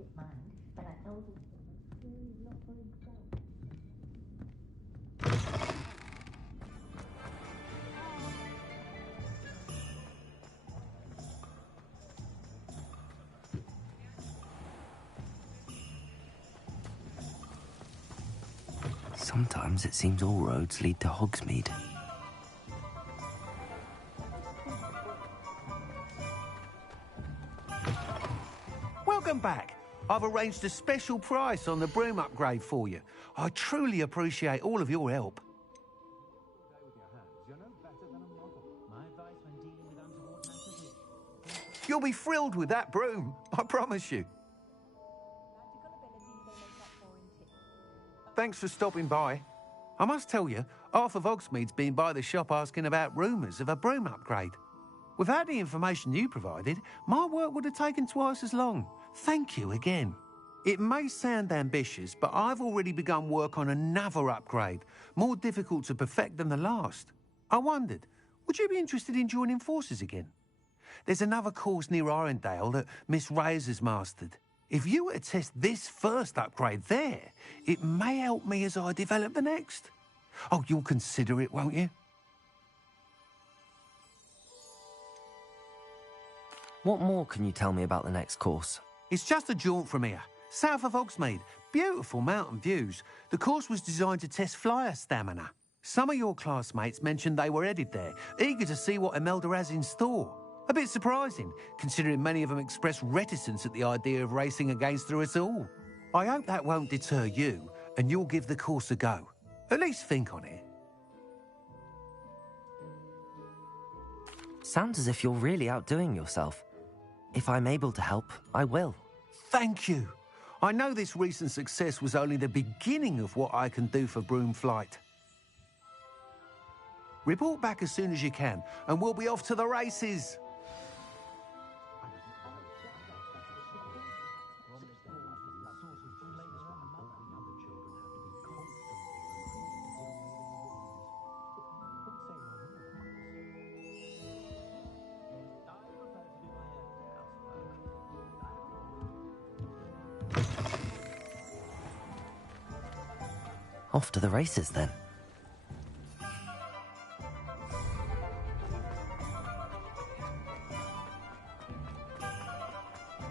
bit mind, but I know this very not for himself. Sometimes it seems all roads lead to Hogsmeade. Welcome back. I've arranged a special price on the broom upgrade for you. I truly appreciate all of your help. You'll be thrilled with that broom, I promise you. Thanks for stopping by. I must tell you, half of Hogsmeade's been by the shop asking about rumours of a broom upgrade. Without the information you provided, my work would have taken twice as long. Thank you again. It may sound ambitious, but I've already begun work on another upgrade, more difficult to perfect than the last. I wondered, would you be interested in joining forces again? There's another course near Arendelle that Miss Reyes has mastered. If you were to test this first upgrade there, it may help me as I develop the next. Oh, you'll consider it, won't you? What more can you tell me about the next course? It's just a jaunt from here, south of Hogsmeade. Beautiful mountain views. The course was designed to test flyer stamina. Some of your classmates mentioned they were headed there, eager to see what Imelda has in store. A bit surprising, considering many of them expressed reticence at the idea of racing against her at all. I hope that won't deter you, and you'll give the course a go. At least think on it. Sounds as if you're really outdoing yourself. If I'm able to help, I will. Thank you. I know this recent success was only the beginning of what I can do for broom flight. Report back as soon as you can, and we'll be off to the races. Off to the races, then.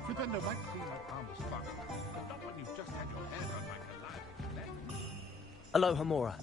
Pretender might seem like harmless fun, but not when you've just had your hair done like a live. Aloha, Mora.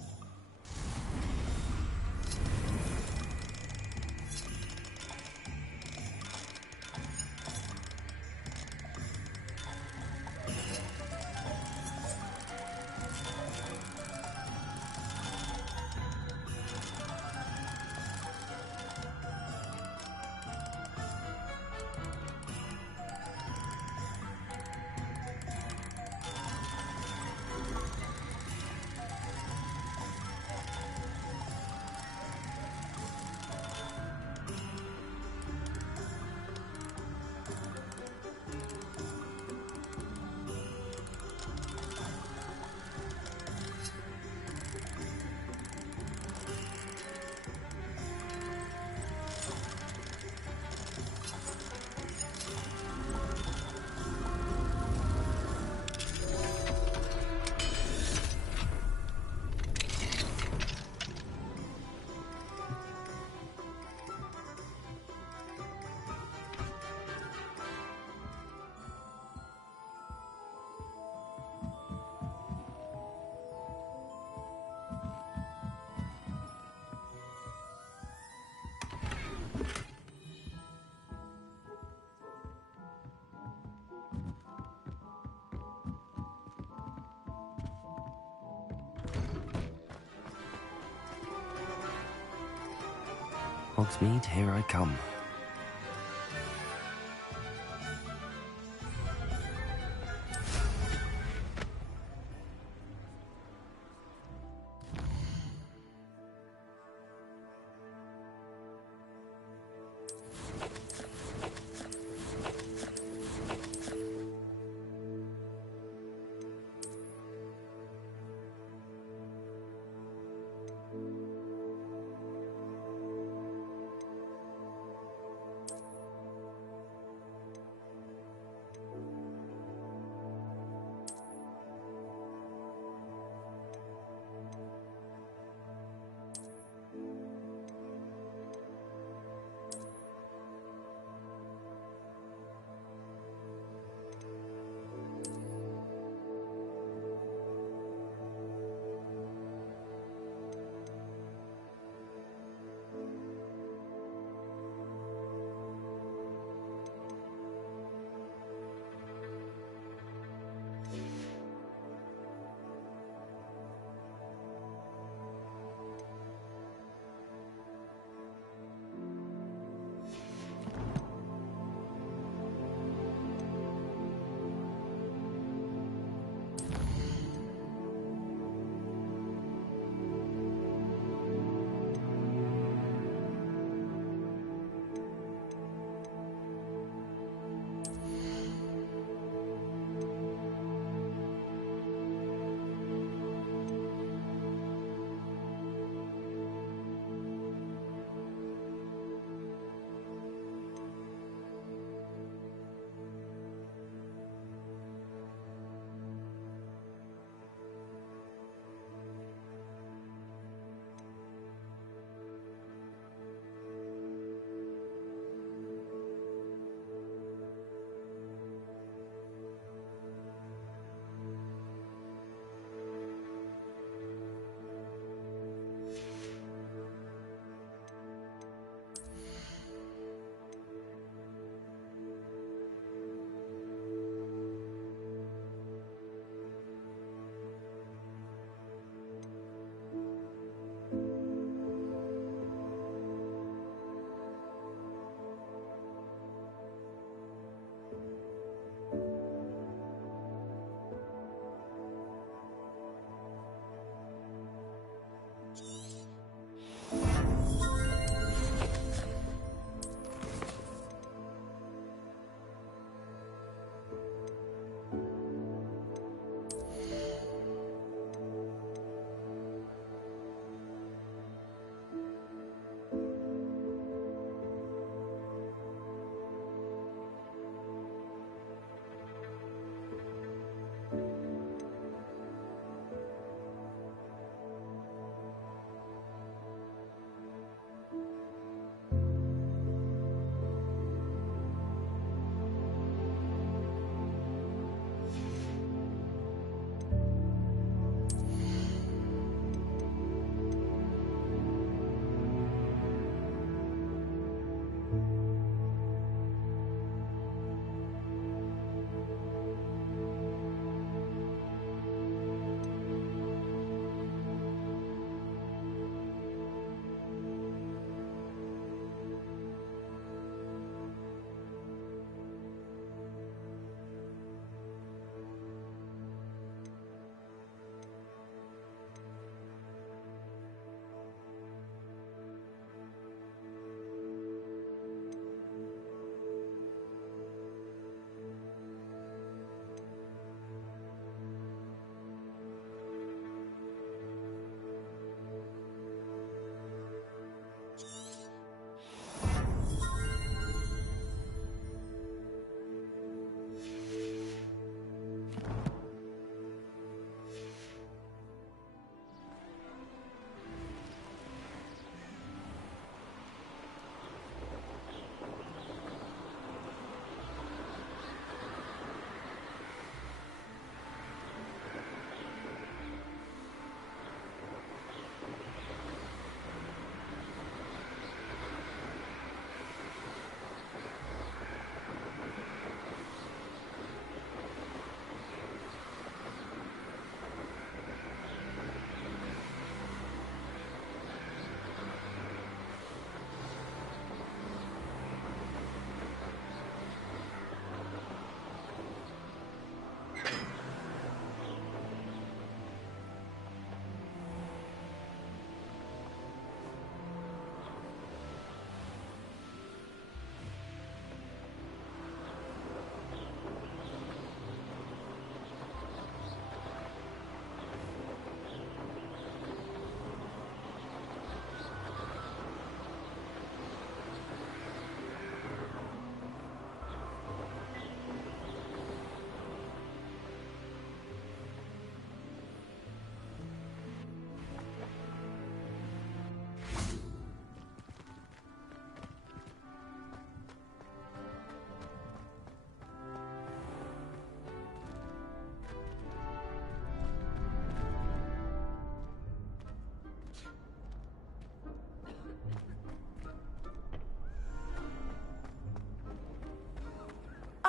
Hogsmeade, here I come.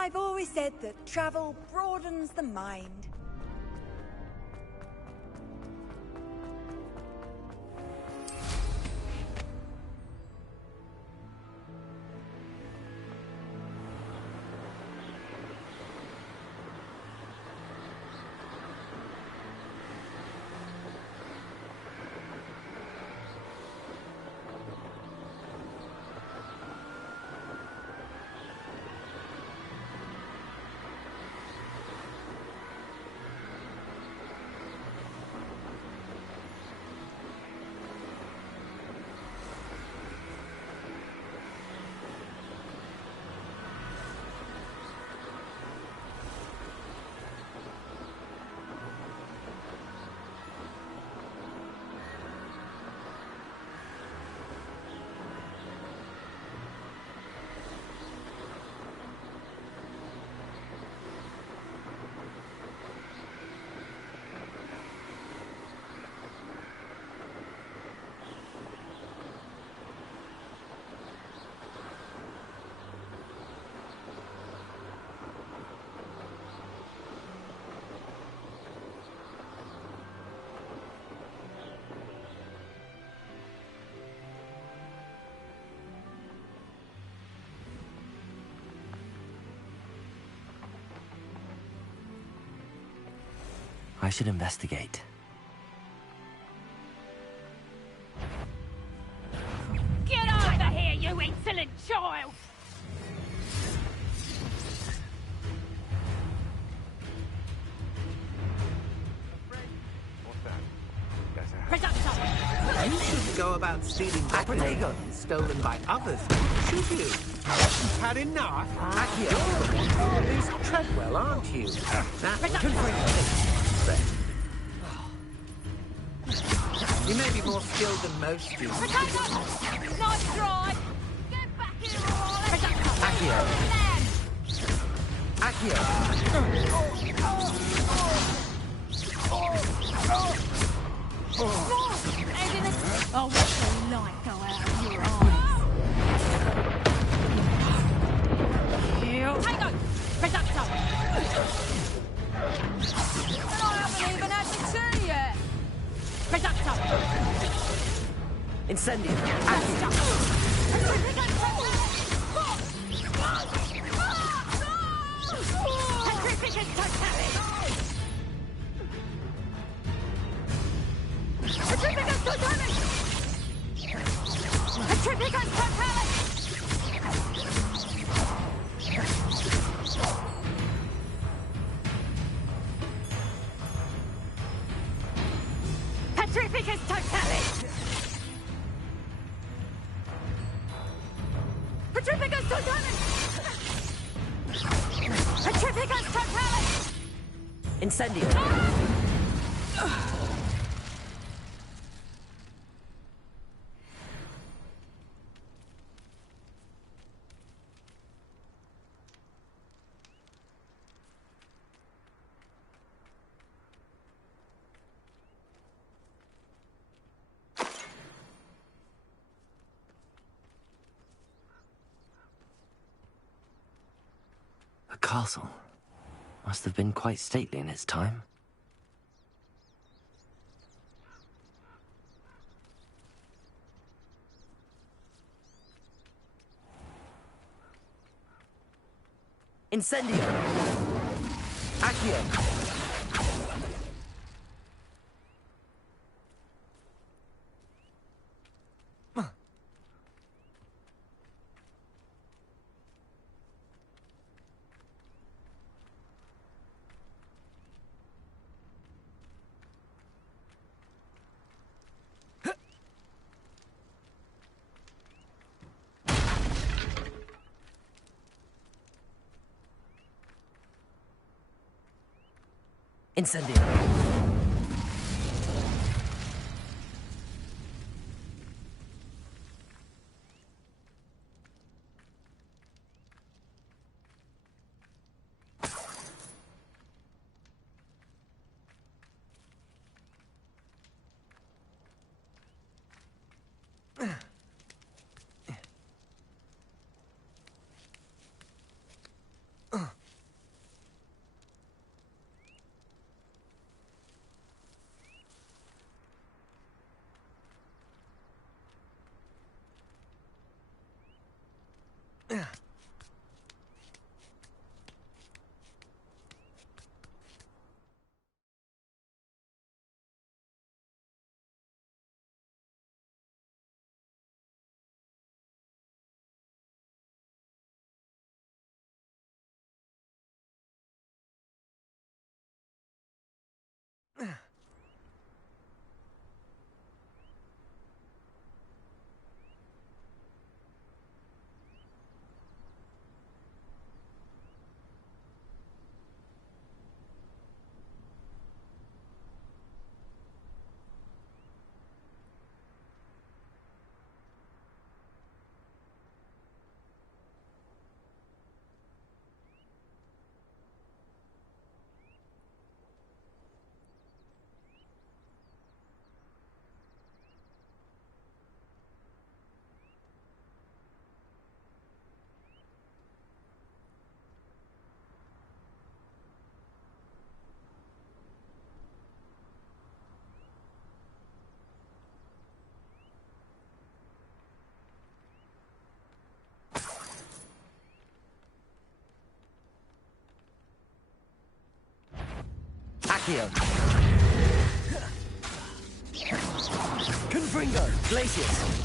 I've always said that travel broadens the mind. I should investigate. Get over here, you insolent child! What's that? That's a Reducto! You shouldn't go about stealing Protego. stolen by others, should you? Had enough? Accio. Miss Treadwell, aren't you? You may be more skilled than most, you. Potato! Nice try! Get back here, all right? Accio. Accio. Oh, what the light go out of your eyes? Potato! Reducto! And I haven't even had the tea yet. Reducto! Incendio. Petrificus totalis! Petrificus totalis! Petrificus totalis! Petrificus totalis! Petrificus totalis! Petrificus totalis! Incendio. The castle must have been quite stately in its time. Incendio! Accio! Incendio! Accio. Confringo. Glacius.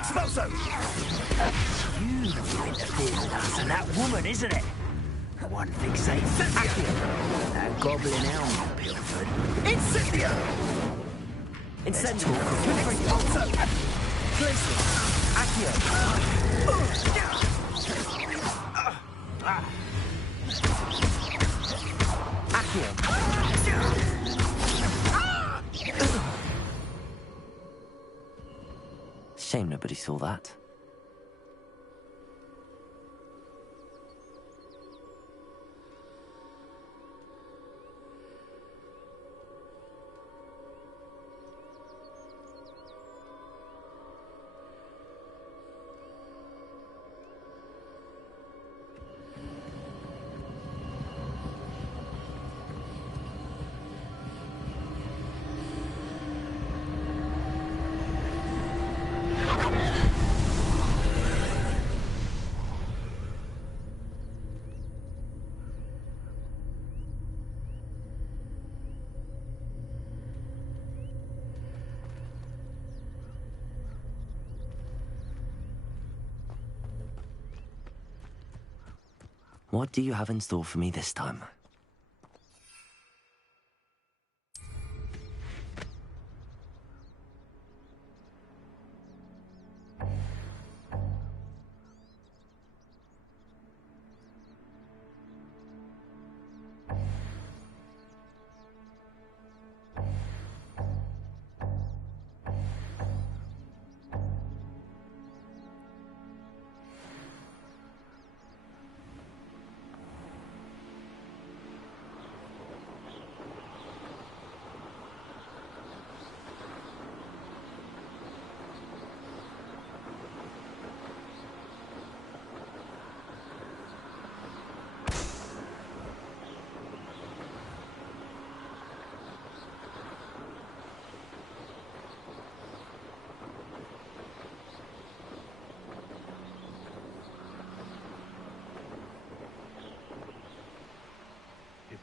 Exposo! You interfered with us and that woman, isn't it? One fixate. That goblin elm you pilfered. Incendio! Incendio. Confringo. Glacius. Accio. Accio. Shame nobody saw that. What do you have in store for me this time?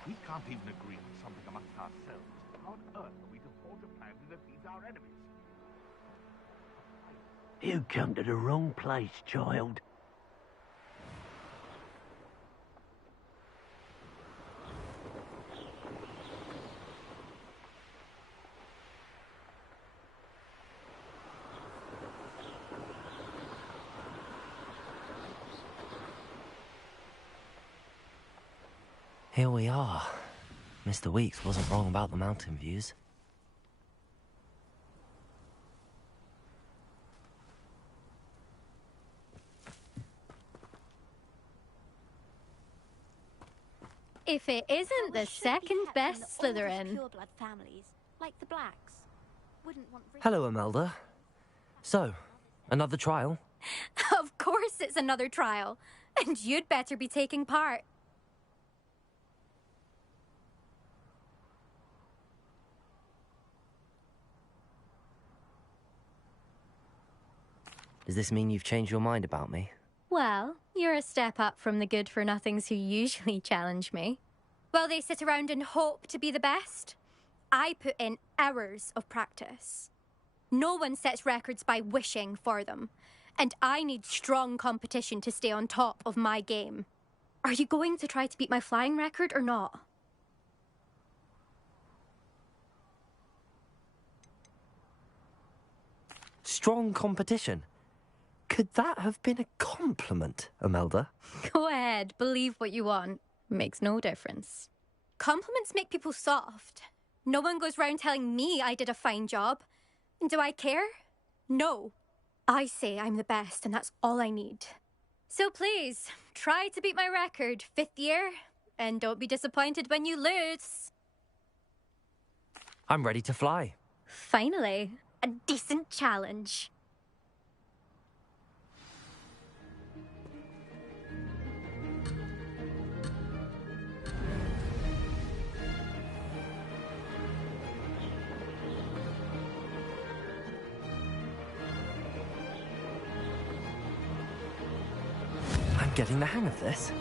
We can't even agree on something amongst ourselves. How on earth are we to forge a plan to defeat our enemies? You come to the wrong place, child. Here we are. Mr. Weeks wasn't wrong about the mountain views. If it isn't the second best Slytherin. Pureblood families, like the Blacks, wouldn't want. Hello, Imelda. So, another trial? Of course it's another trial. And you'd better be taking part. Does this mean you've changed your mind about me? Well, you're a step up from the good-for-nothings who usually challenge me. While they sit around and hope to be the best, I put in hours of practice. No one sets records by wishing for them, and I need strong competition to stay on top of my game. Are you going to try to beat my flying record or not? Strong competition? Could that have been a compliment, Imelda? Go ahead, believe what you want. Makes no difference. Compliments make people soft. No one goes round telling me I did a fine job. And do I care? No. I say I'm the best, and that's all I need. So please, try to beat my record, 5th year, and don't be disappointed when you lose. I'm ready to fly. Finally, a decent challenge. I'm getting the hang of this.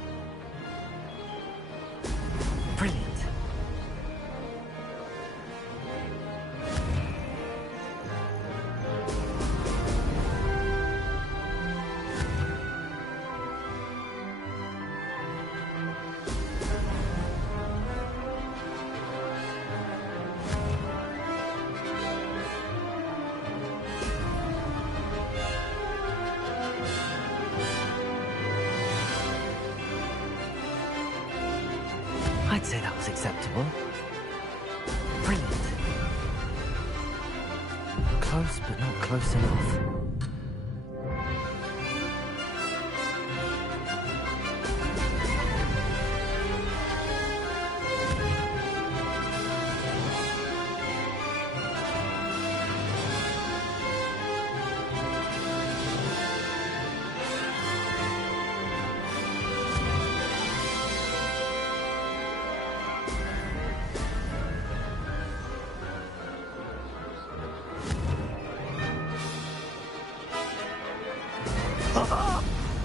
Brilliant. I'd say that was acceptable. Brilliant. Close, but not close enough.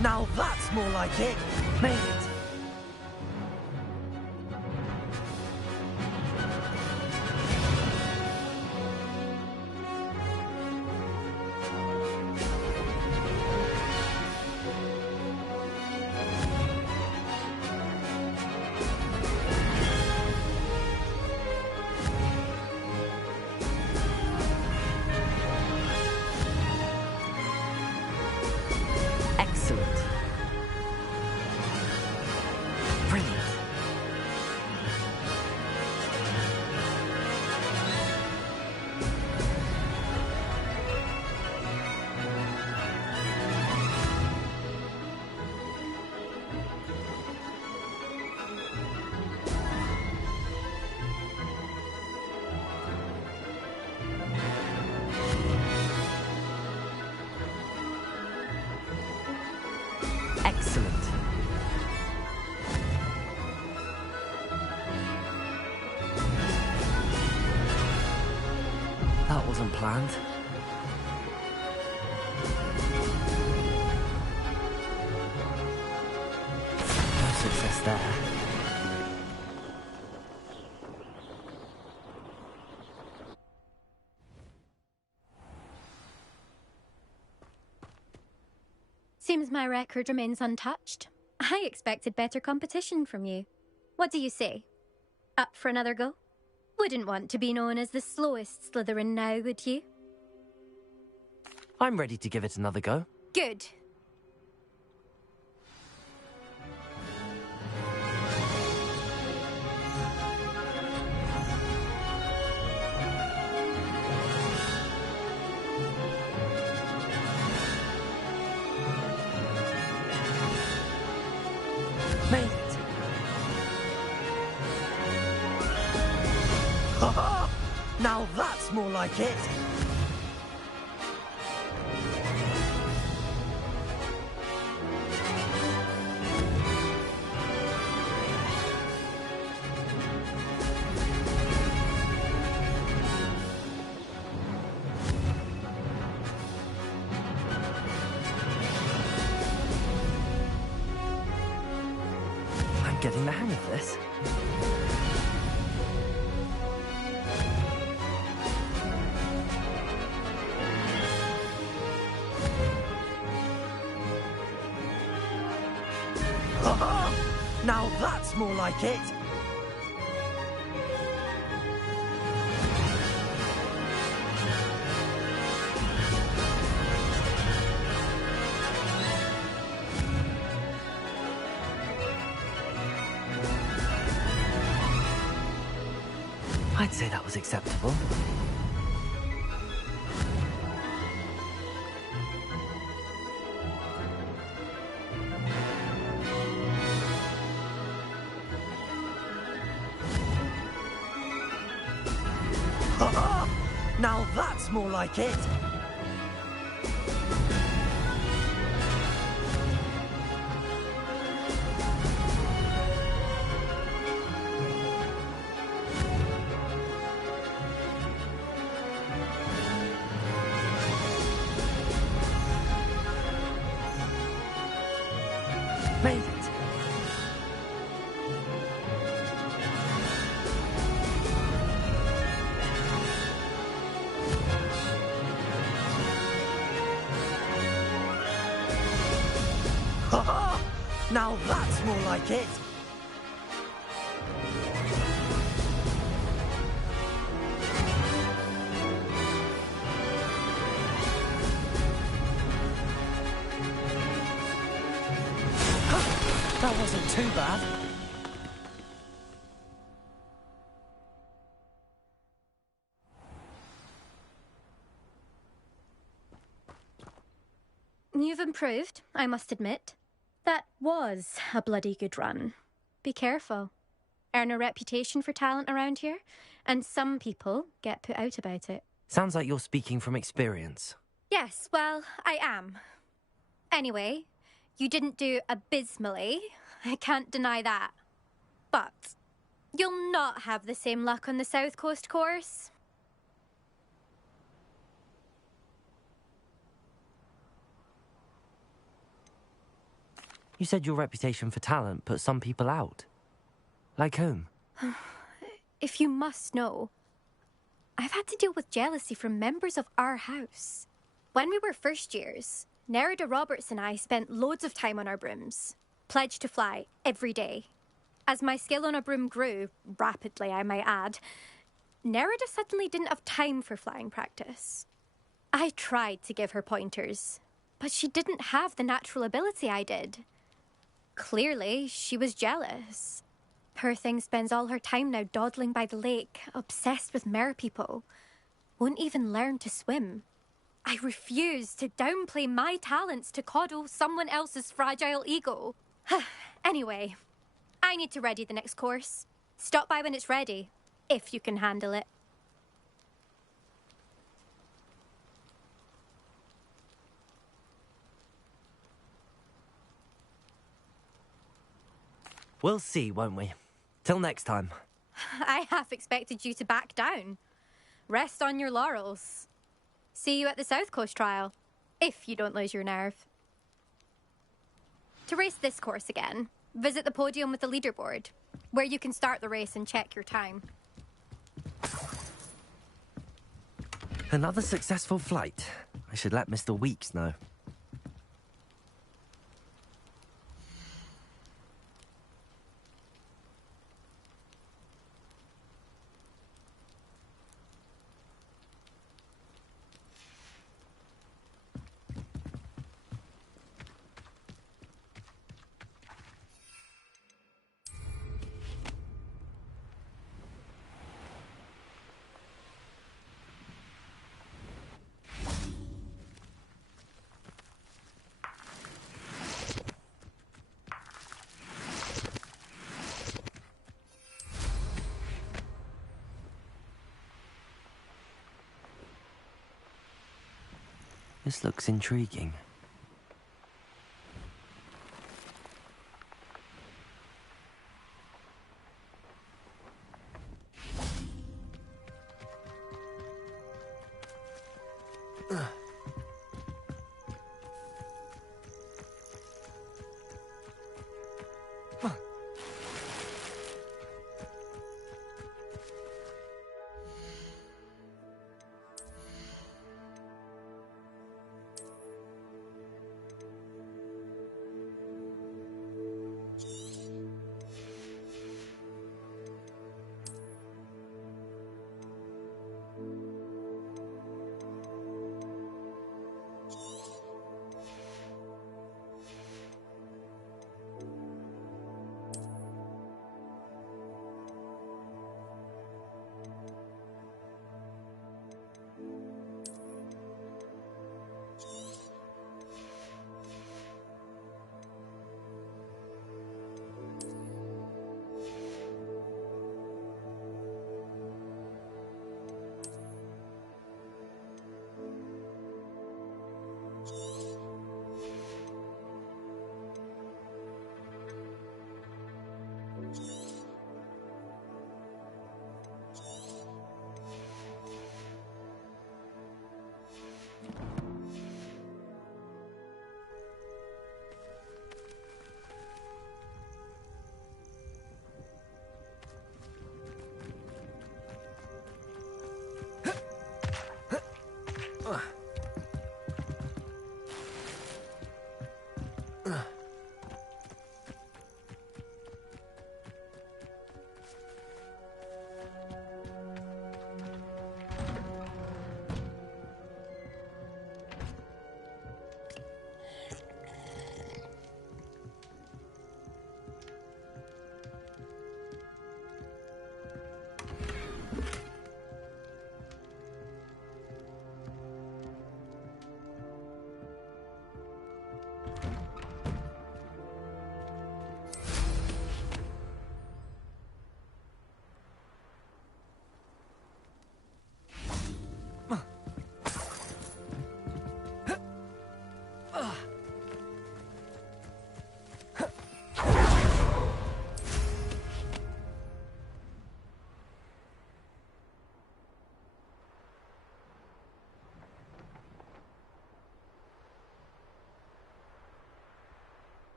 Now that's more like it. Made it. Excellent. Brilliant. Excellent. That wasn't planned. No success there. Seems my record remains untouched. I expected better competition from you. What do you say? Up for another go? Wouldn't want to be known as the slowest Slytherin now, would you? I'm ready to give it another go. Good. Made it. Ha-ha! Now that's more like it. I'm getting the hang of this. Ha-ha! Now that's more like it. I'd say that was acceptable. Ha-ha! Now that's more like it. Made it. Ha-ha! Now that's more like it. That wasn't too bad. You've improved, I must admit. That was a bloody good run. Be careful. Earn a reputation for talent around here, and some people get put out about it. Sounds like you're speaking from experience. Yes, well, I am. Anyway, you didn't do abysmally. I can't deny that. But you'll not have the same luck on the South Coast course. You said your reputation for talent put some people out. Like whom? If you must know, I've had to deal with jealousy from members of our house. When we were first years, Nerida Roberts and I spent loads of time on our brooms, pledged to fly every day. As my skill on a broom grew, rapidly I might add, Nerida suddenly didn't have time for flying practice. I tried to give her pointers, but she didn't have the natural ability I did. Clearly, she was jealous. Poor thing spends all her time now dawdling by the lake, obsessed with merpeople. Won't even learn to swim. I refuse to downplay my talents to coddle someone else's fragile ego. Anyway, I need to ready the next course. Stop by when it's ready, if you can handle it. We'll see, won't we? Till next time. I half expected you to back down. Rest on your laurels. See you at the South Coast trial, if you don't lose your nerve. To race this course again, visit the podium with the leaderboard, where you can start the race and check your time. Another successful flight. I should let Mr. Weeks know. This looks intriguing.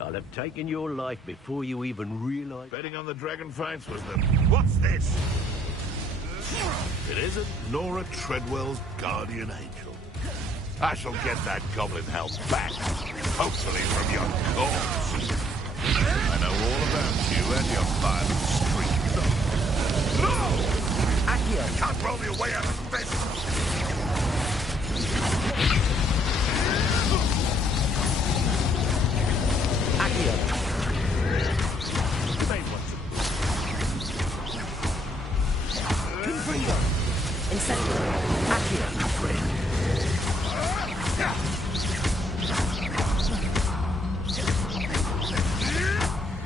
I'll have taken your life before you even realize... Betting on the dragon fights was the... What's this? It isn't Nora Treadwell's guardian angel. I shall get that goblin hell back, hopefully from your corpse. I know all about you and your violent streak. No! Accio! Can't roll me away out of this! Accio! Confringo! Incendio! Accio! Friend!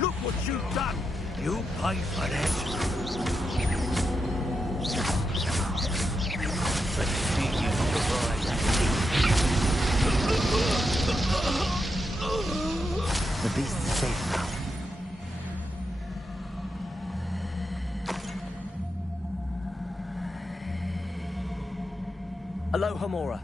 Look what you've done! You pay for that! Let's see you survive that. The beast is safe now. Aloha, Mora.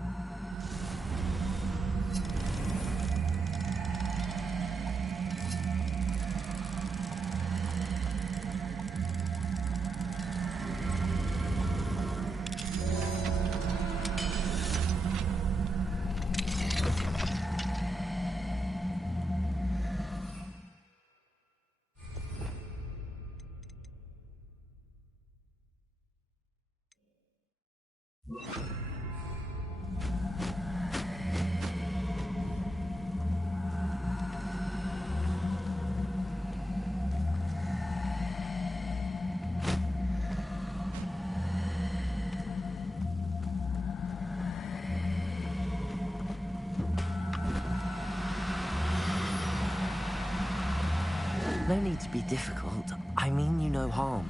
No need to be difficult. I mean you no harm.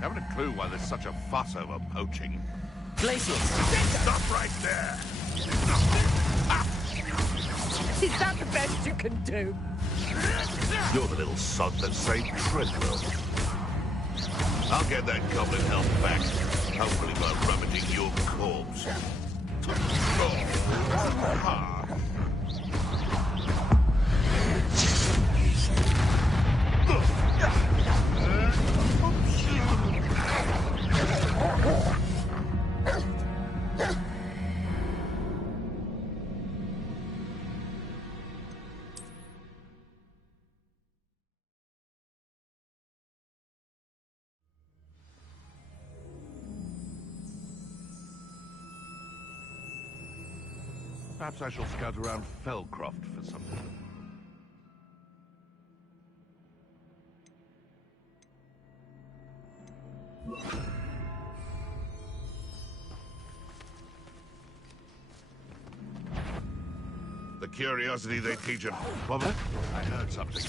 Haven't a clue why there's such a fuss over poaching. Glacius! Stop right there! Is that the best you can do? You're the little sod that saved Treadwell. I'll get that goblin help back, hopefully by rummaging your corpse. Perhaps I shall scout around Fellcroft for something. The curiosity they teach at Bobber? I heard something.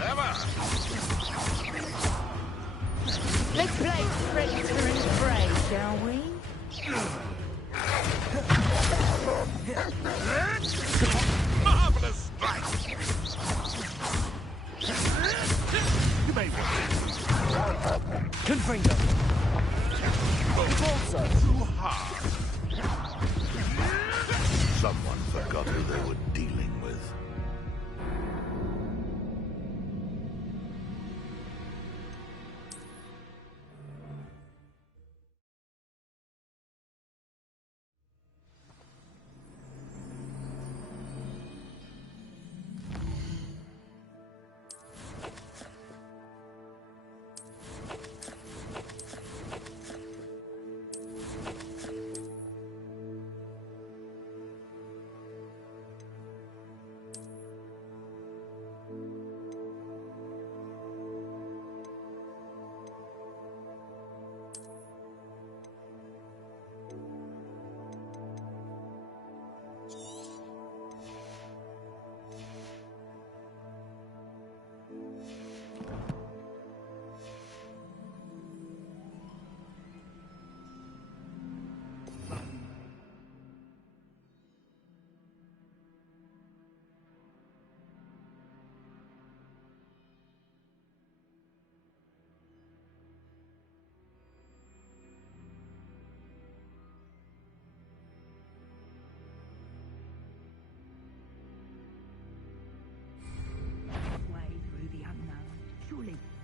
Never! Let's play Predator and Prey, shall we? Marvelous strike! You may want it. Confringo! Also! Too hard. Someone forgot who they were dealing with.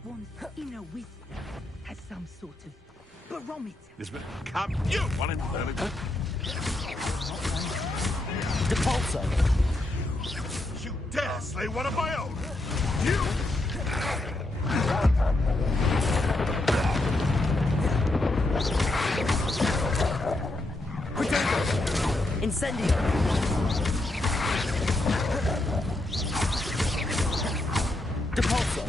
One's inner whisper has some sort of barometer. Lisbeth, come, you one in early. Depulso! finally one of my own. You! Incendio! Depulso!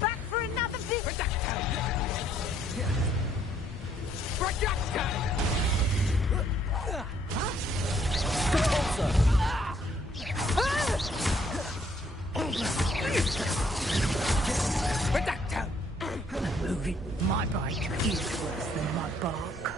Back for another visit! Moving my bike is worse than my bark.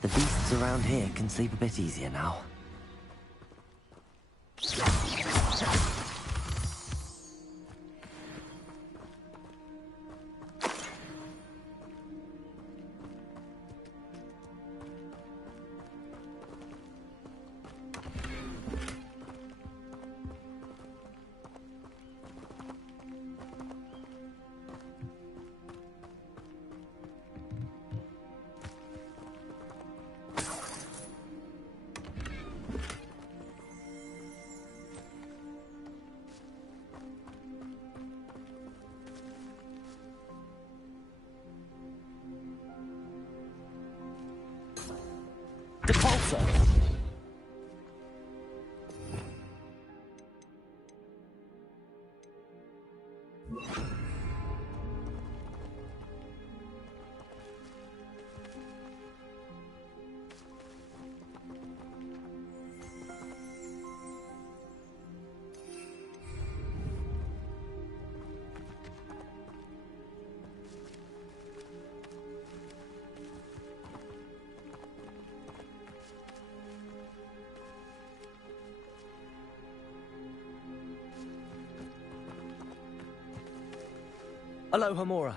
The beasts around here can sleep a bit easier now. Depulso! Aloha Mora.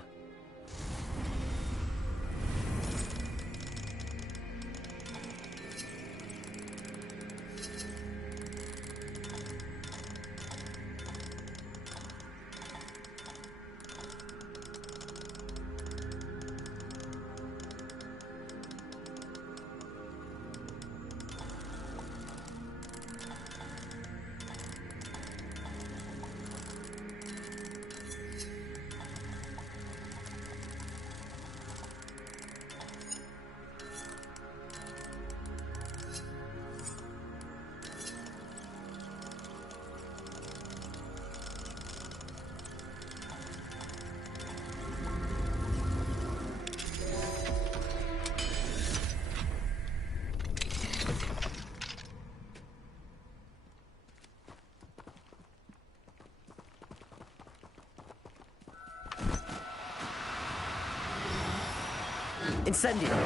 Incendio!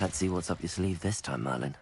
Let's see what's up your sleeve this time, Merlin.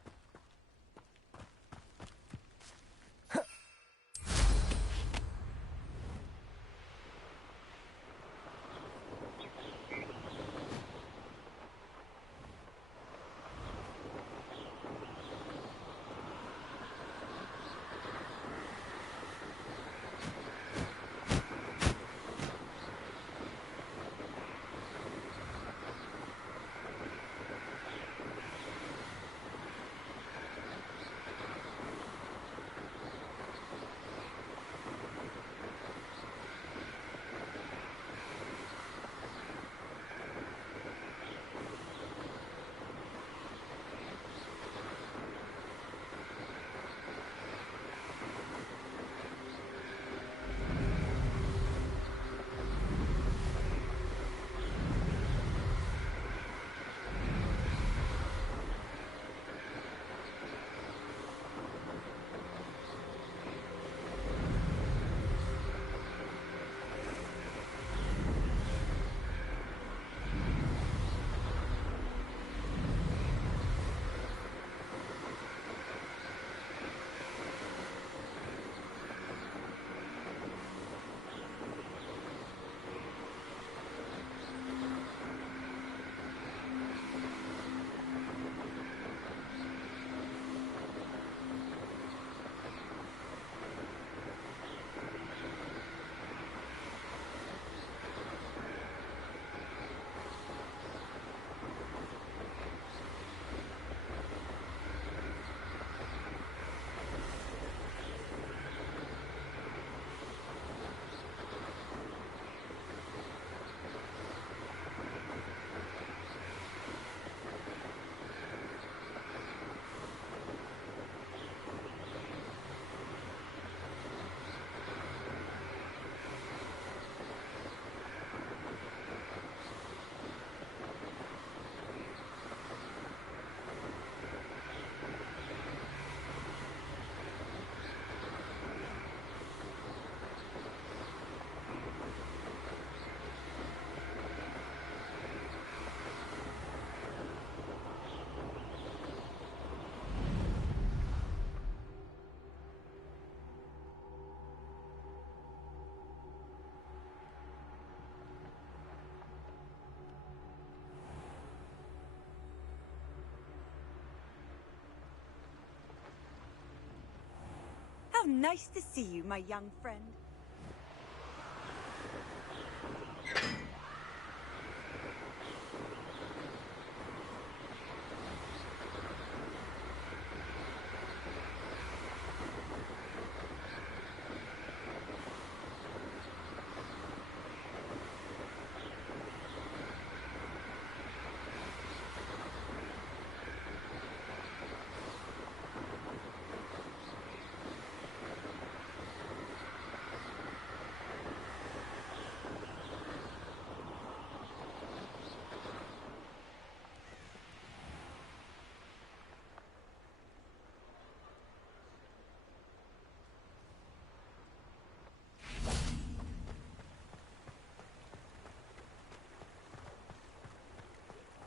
nice to see you, my young friend.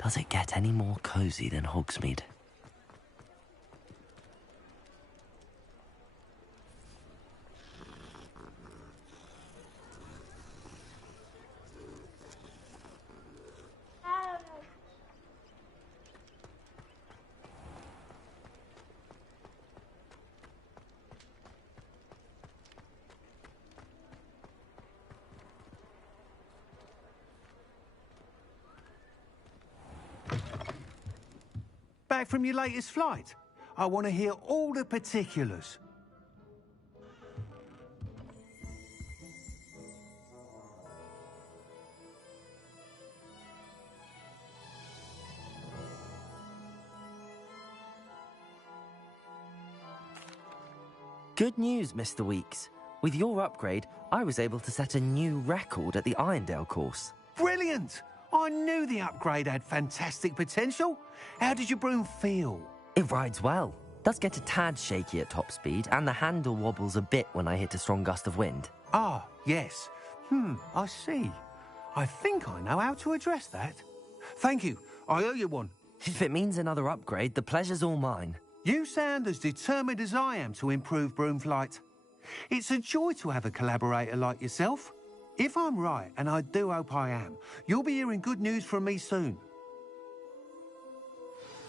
Does it get any more cosy than Hogsmeade? Back from your latest flight? I want to hear all the particulars. Good news, Mr. Weeks. With your upgrade, I was able to set a new record at the Irondale course. Brilliant! I knew the upgrade had fantastic potential. How did your broom feel? It rides well. Does get a tad shaky at top speed, and the handle wobbles a bit when I hit a strong gust of wind. Ah, yes. I see. I think I know how to address that. Thank you. I owe you one. If it means another upgrade, the pleasure's all mine. You sound as determined as I am to improve broom flight. It's a joy to have a collaborator like yourself. If I'm right, and I do hope I am, you'll be hearing good news from me soon.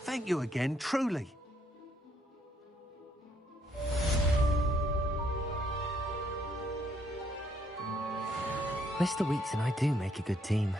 Thank you again, truly. Mr. Weeks and I do make a good team.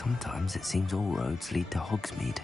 Sometimes it seems all roads lead to Hogsmeade.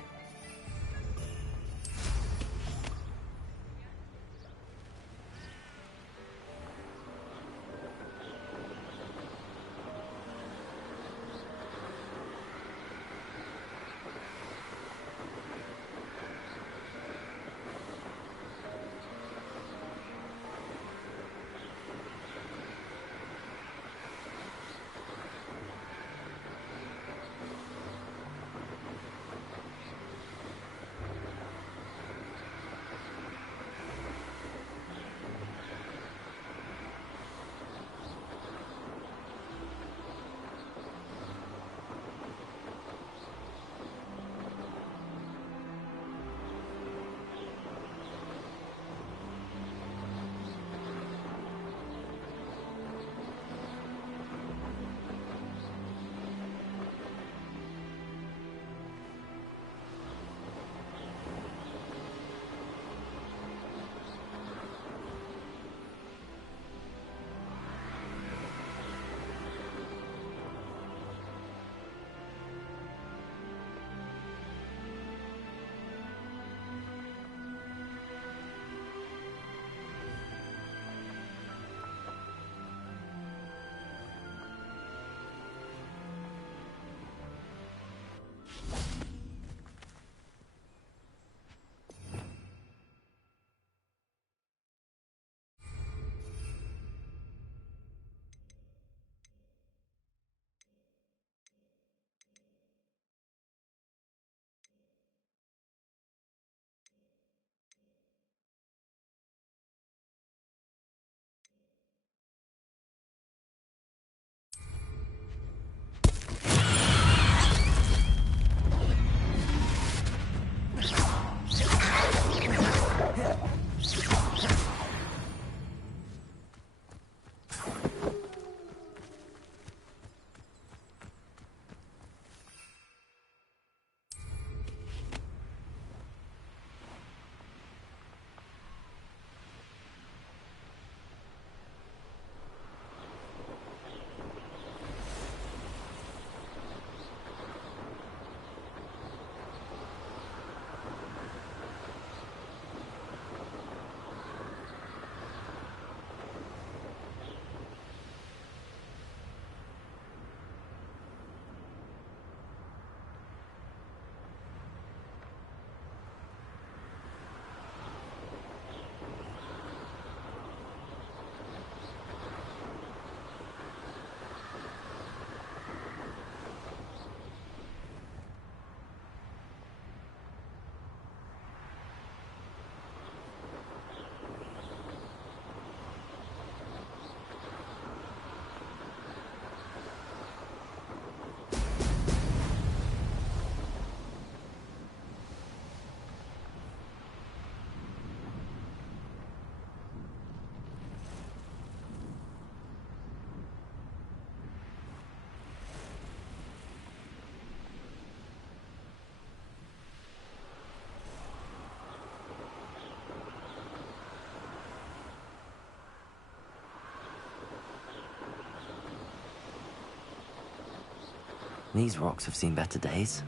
These rocks have seen better days.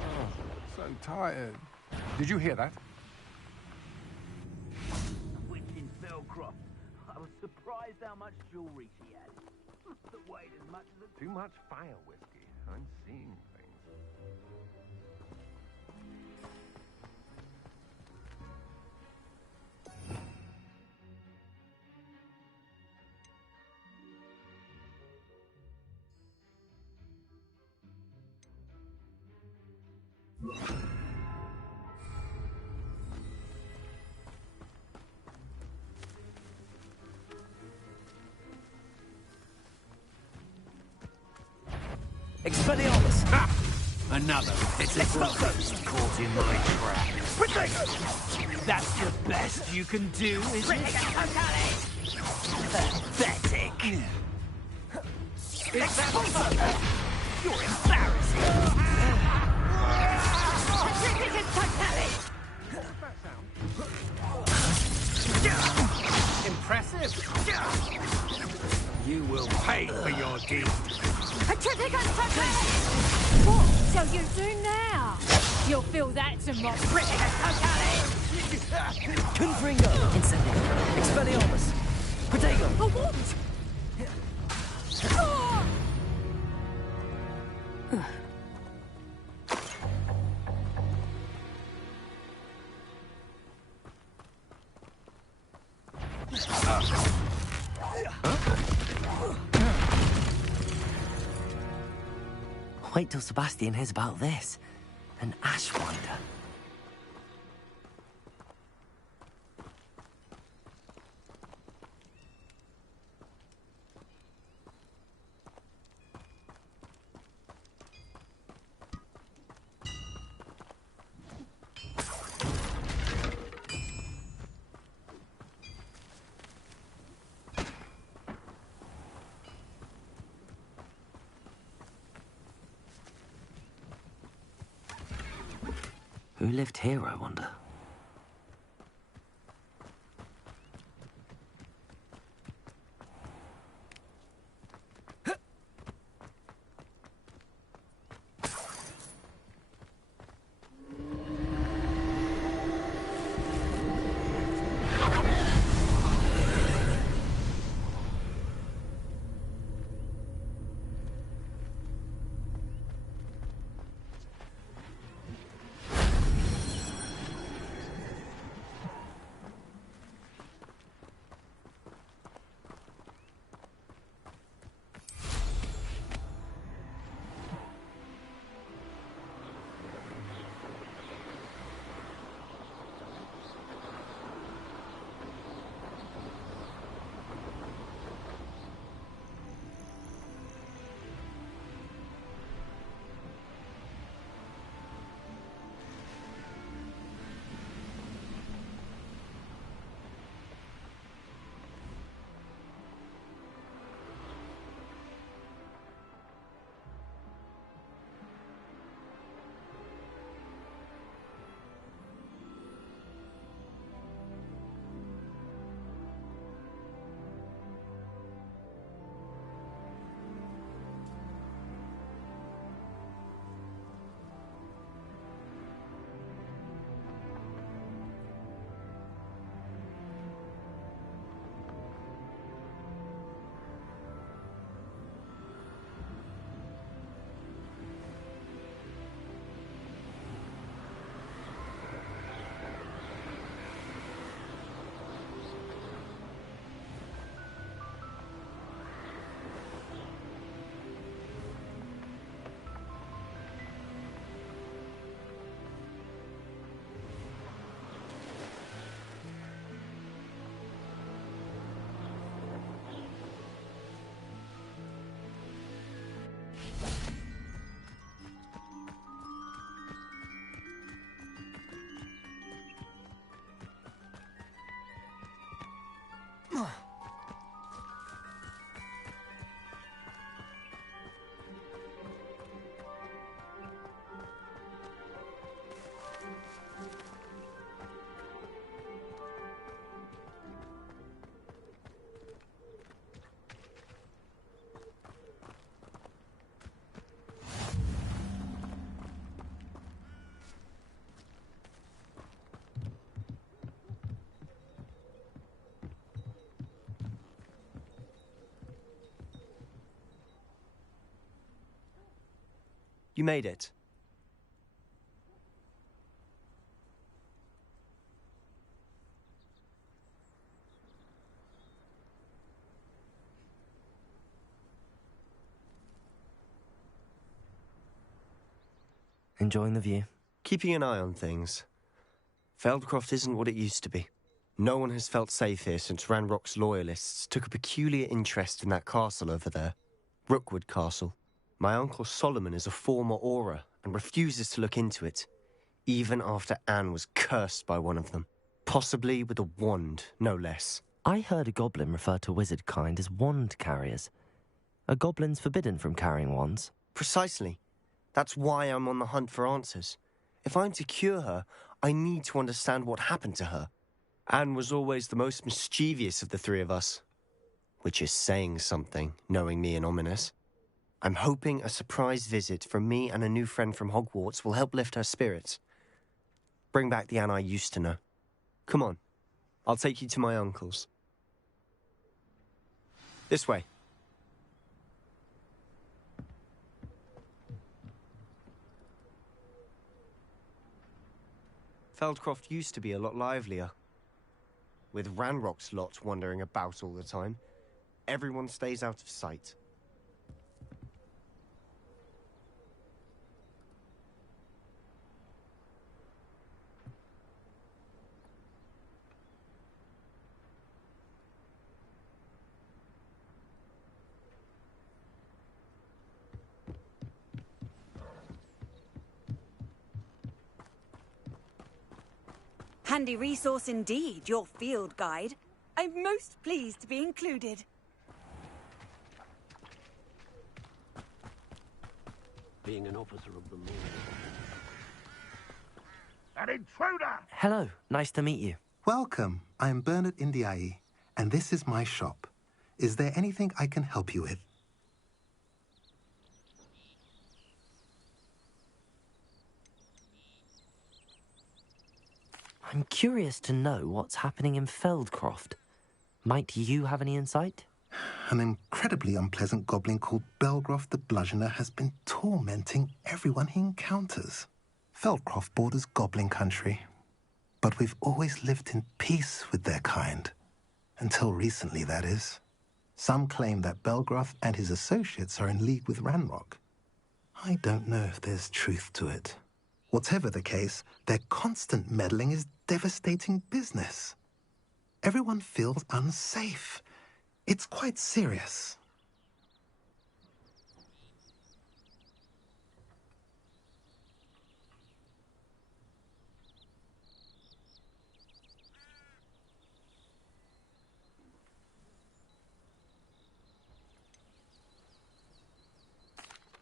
Oh, so tired. Did you hear that? Witch in Felcroft. I was surprised how much jewelry she had. Must have weighed as much as a... Too much fire whiskey. I'm seeing things. Expelliarmus! Ha! Another pitiful ghost caught in my trap. That's the best you can do, is it? Pathetic. You're embarrassing. Impressive. You will pay for your deed. What shall you do now? You'll feel that tomorrow. Confringo! Incendio! Expelliarmus! Protego! A what? Wait till Sebastian hears about this. An Ashwinder. Who lived here, I wonder? You made it. Enjoying the view? Keeping an eye on things. Feldcroft isn't what it used to be. No one has felt safe here since Ranrock's loyalists took a peculiar interest in that castle over there. Rookwood Castle. My uncle Solomon is a former Auror and refuses to look into it, even after Anne was cursed by one of them. Possibly with a wand, no less. I heard a goblin refer to wizard kind as wand carriers. Are goblins forbidden from carrying wands? Precisely. That's why I'm on the hunt for answers. If I'm to cure her, I need to understand what happened to her. Anne was always the most mischievous of the three of us. Which is saying something, knowing me and Ominous. I'm hoping a surprise visit from me and a new friend from Hogwarts will help lift her spirits. Bring back the Anne I used to know. Come on, I'll take you to my uncle's. This way. Feldcroft used to be a lot livelier. With Ranrock's lot wandering about all the time, everyone stays out of sight. Handy resource indeed, your field guide. I'm most pleased to be included. Being an officer of the law. An intruder! Hello, nice to meet you. Welcome. I'm Bernard Indiaye, and this is my shop. Is there anything I can help you with? I'm curious to know what's happening in Feldcroft. Might you have any insight? An incredibly unpleasant goblin called Belgroth the Bludgeoner has been tormenting everyone he encounters. Feldcroft borders goblin country, but we've always lived in peace with their kind. Until recently, that is. Some claim that Belgroth and his associates are in league with Ranrock. I don't know if there's truth to it. Whatever the case, their constant meddling is devastating business. Everyone feels unsafe. It's quite serious.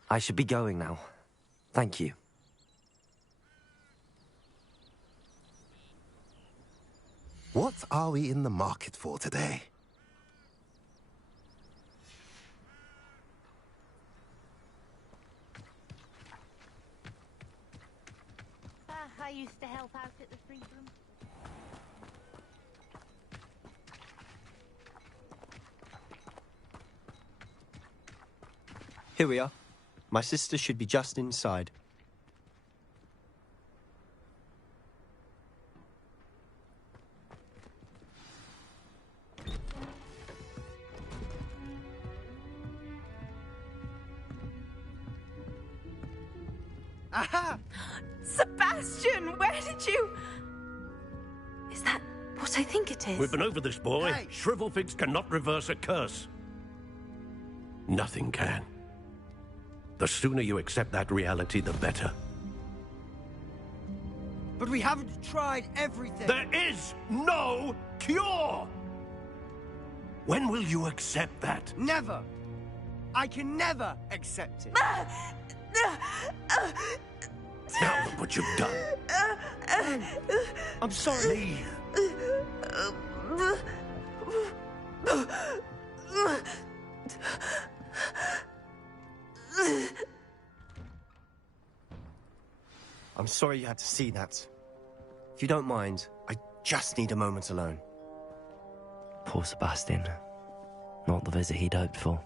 I should be going now. Thank you. What are we in the market for today? I used to help out at the free room. Here we are. My sister should be just inside. Aha! Sebastian, where did you... Is that what I think it is? We've been over this, boy. Hey. Shrivelfigs cannot reverse a curse. Nothing can. The sooner you accept that reality, the better. But we haven't tried everything. There is no cure! When will you accept that? Never. I can never accept it. Now look what you've done. I'm sorry. I'm sorry you had to see that. If you don't mind, I just need a moment alone. Poor Sebastian. Not the visit he'd hoped for.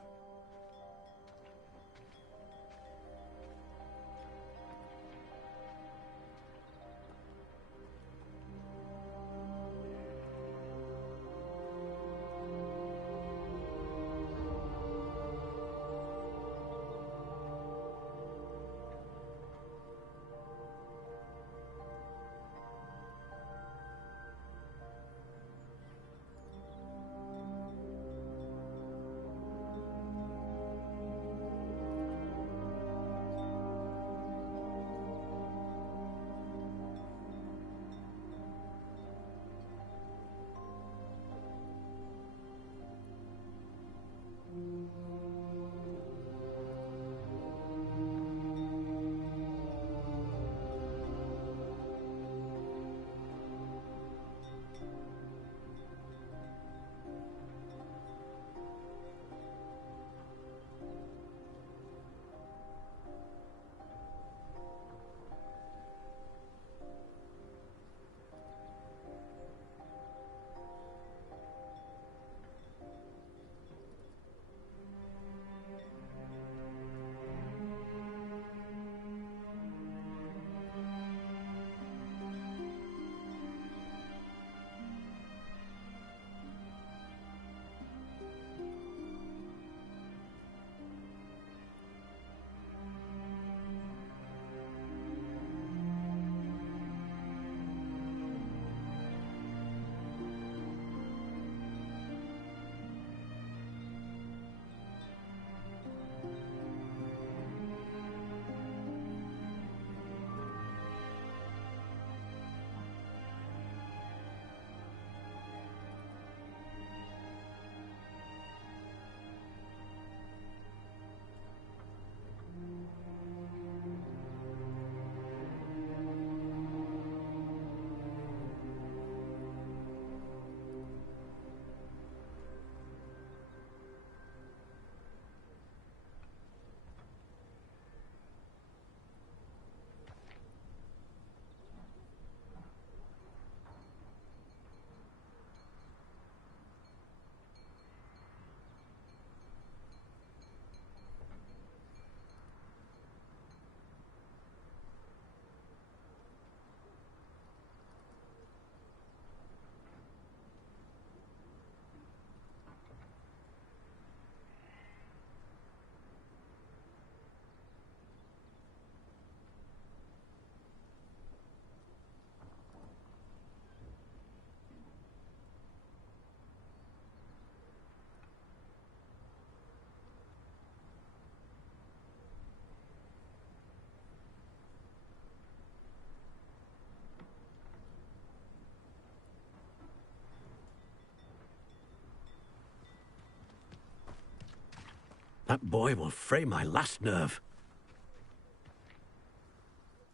That boy will fray my last nerve.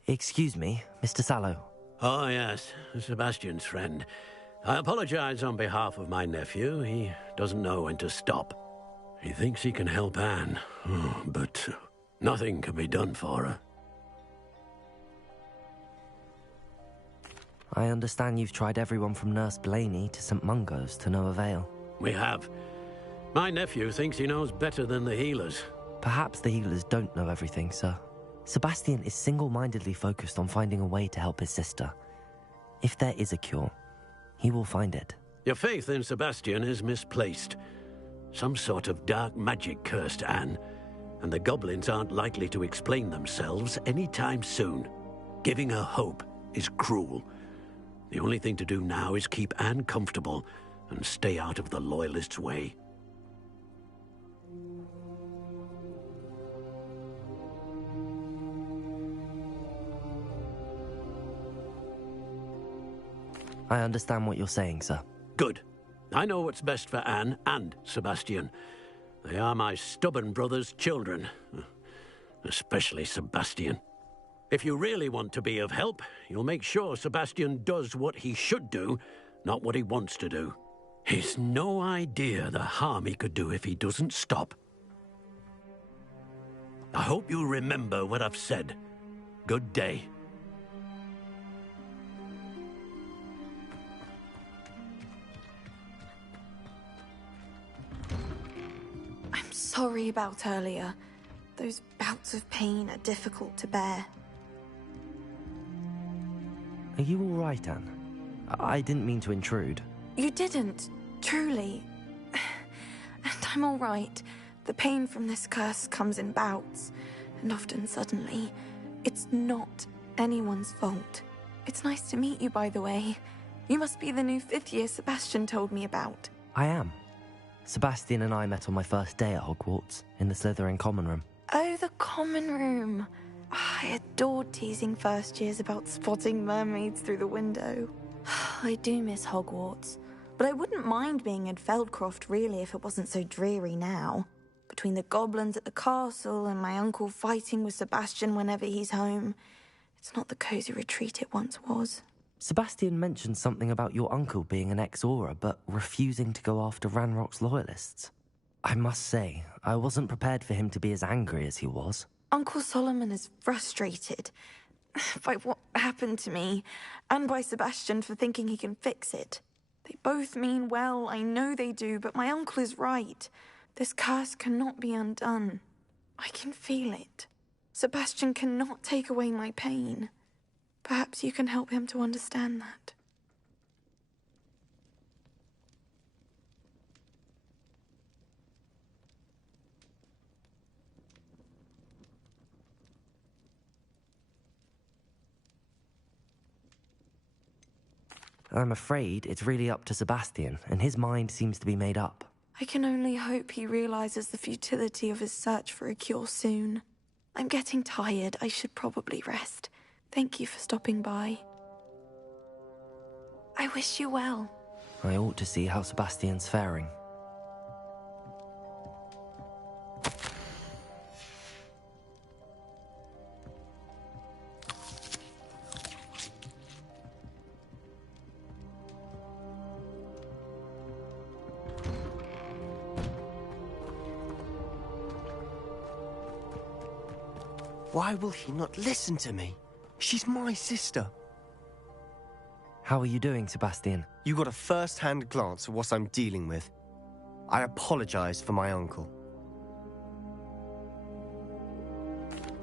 Excuse me, Mr. Sallow. Oh, yes, Sebastian's friend. I apologize on behalf of my nephew. He doesn't know when to stop. He thinks he can help Anne, but nothing can be done for her. I understand you've tried everyone from Nurse Blaney to St. Mungo's to no avail. We have. My nephew thinks he knows better than the healers. Perhaps the healers don't know everything, sir. Sebastian is single-mindedly focused on finding a way to help his sister. If there is a cure, he will find it. Your faith in Sebastian is misplaced. Some sort of dark magic cursed Anne, and the goblins aren't likely to explain themselves anytime soon. Giving her hope is cruel. The only thing to do now is keep Anne comfortable and stay out of the Loyalists' way. I understand what you're saying, sir. Good. I know what's best for Anne and Sebastian. They are my stubborn brother's children. Especially Sebastian. If you really want to be of help, you'll make sure Sebastian does what he should do, not what he wants to do. He's no idea the harm he could do if he doesn't stop. I hope you'll remember what I've said. Good day. I'm sorry about earlier. Those bouts of pain are difficult to bear. Are you all right, Anne? I didn't mean to intrude. You didn't, truly. And I'm all right. The pain from this curse comes in bouts, and often suddenly. It's not anyone's fault. It's nice to meet you, by the way. You must be the new 5th year Sebastian told me about. I am. Sebastian and I met on my first day at Hogwarts, in the Slytherin common room. Oh, the common room. I adored teasing first years about spotting mermaids through the window. I do miss Hogwarts, but I wouldn't mind being in Feldcroft really if it wasn't so dreary now. Between the goblins at the castle and my uncle fighting with Sebastian whenever he's home, it's not the cosy retreat it once was. Sebastian mentioned something about your uncle being an ex-Auror, but refusing to go after Ranrock's Loyalists. I must say, I wasn't prepared for him to be as angry as he was. Uncle Solomon is frustrated by what happened to me, and by Sebastian for thinking he can fix it. They both mean well, I know they do, but my uncle is right. This curse cannot be undone. I can feel it. Sebastian cannot take away my pain. Perhaps you can help him to understand that. I'm afraid it's really up to Sebastian, and his mind seems to be made up. I can only hope he realizes the futility of his search for a cure soon. I'm getting tired. I should probably rest. Thank you for stopping by. I wish you well. I ought to see how Sebastian's faring. Why will he not listen to me? She's my sister. How are you doing, Sebastian? You got a first-hand glance at what I'm dealing with. I apologize for my uncle.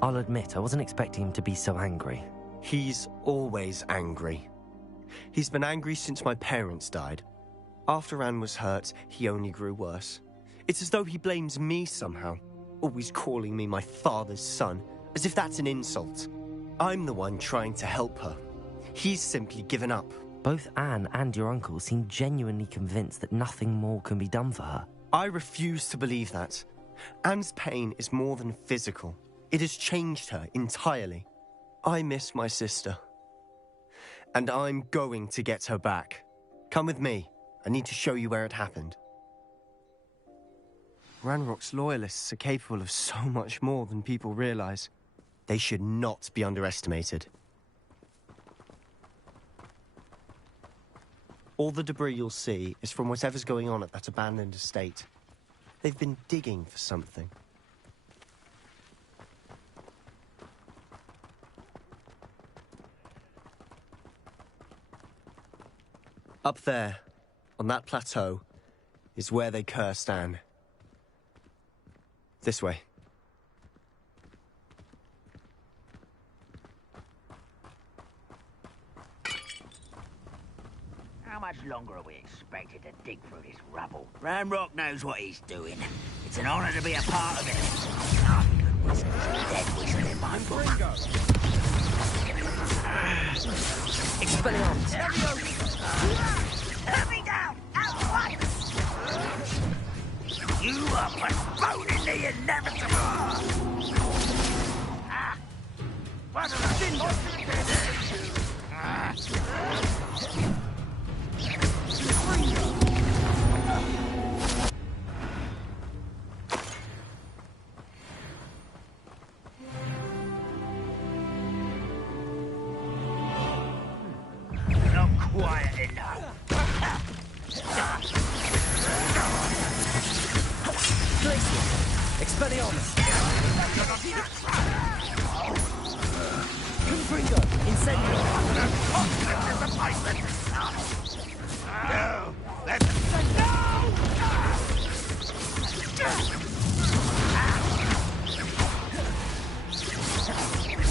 I'll admit, I wasn't expecting him to be so angry. He's always angry. He's been angry since my parents died. After Anne was hurt, he only grew worse. It's as though he blames me somehow, always calling me my father's son, as if that's an insult. I'm the one trying to help her. He's simply given up. Both Anne and your uncle seem genuinely convinced that nothing more can be done for her. I refuse to believe that. Anne's pain is more than physical. It has changed her entirely. I miss my sister. And I'm going to get her back. Come with me. I need to show you where it happened. Ranrock's loyalists are capable of so much more than people realise. They should not be underestimated. All the debris you'll see is from whatever's going on at that abandoned estate. They've been digging for something. Up there, on that plateau, is where they cursed Anne. This way. How much longer are we expected to dig through this rubble? Ranrock knows what he's doing. It's an honor to be a part of it. Half a good whistle is a dead whistle in my book. Expelliarmus! Let me down! At once! You are postponing the inevitable! What a not quiet enough. Expelliarmus! Confringo! Incendio! No! Let's... No!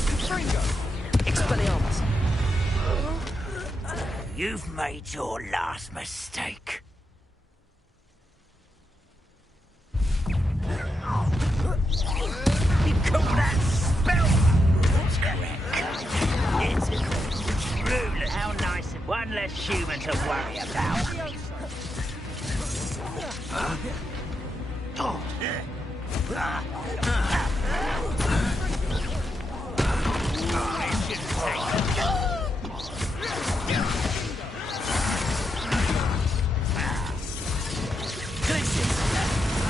Confringo! Expelliarmus! You've made your last mistake. You call that spell? That's correct. It's truly. How nice. One less human to worry about.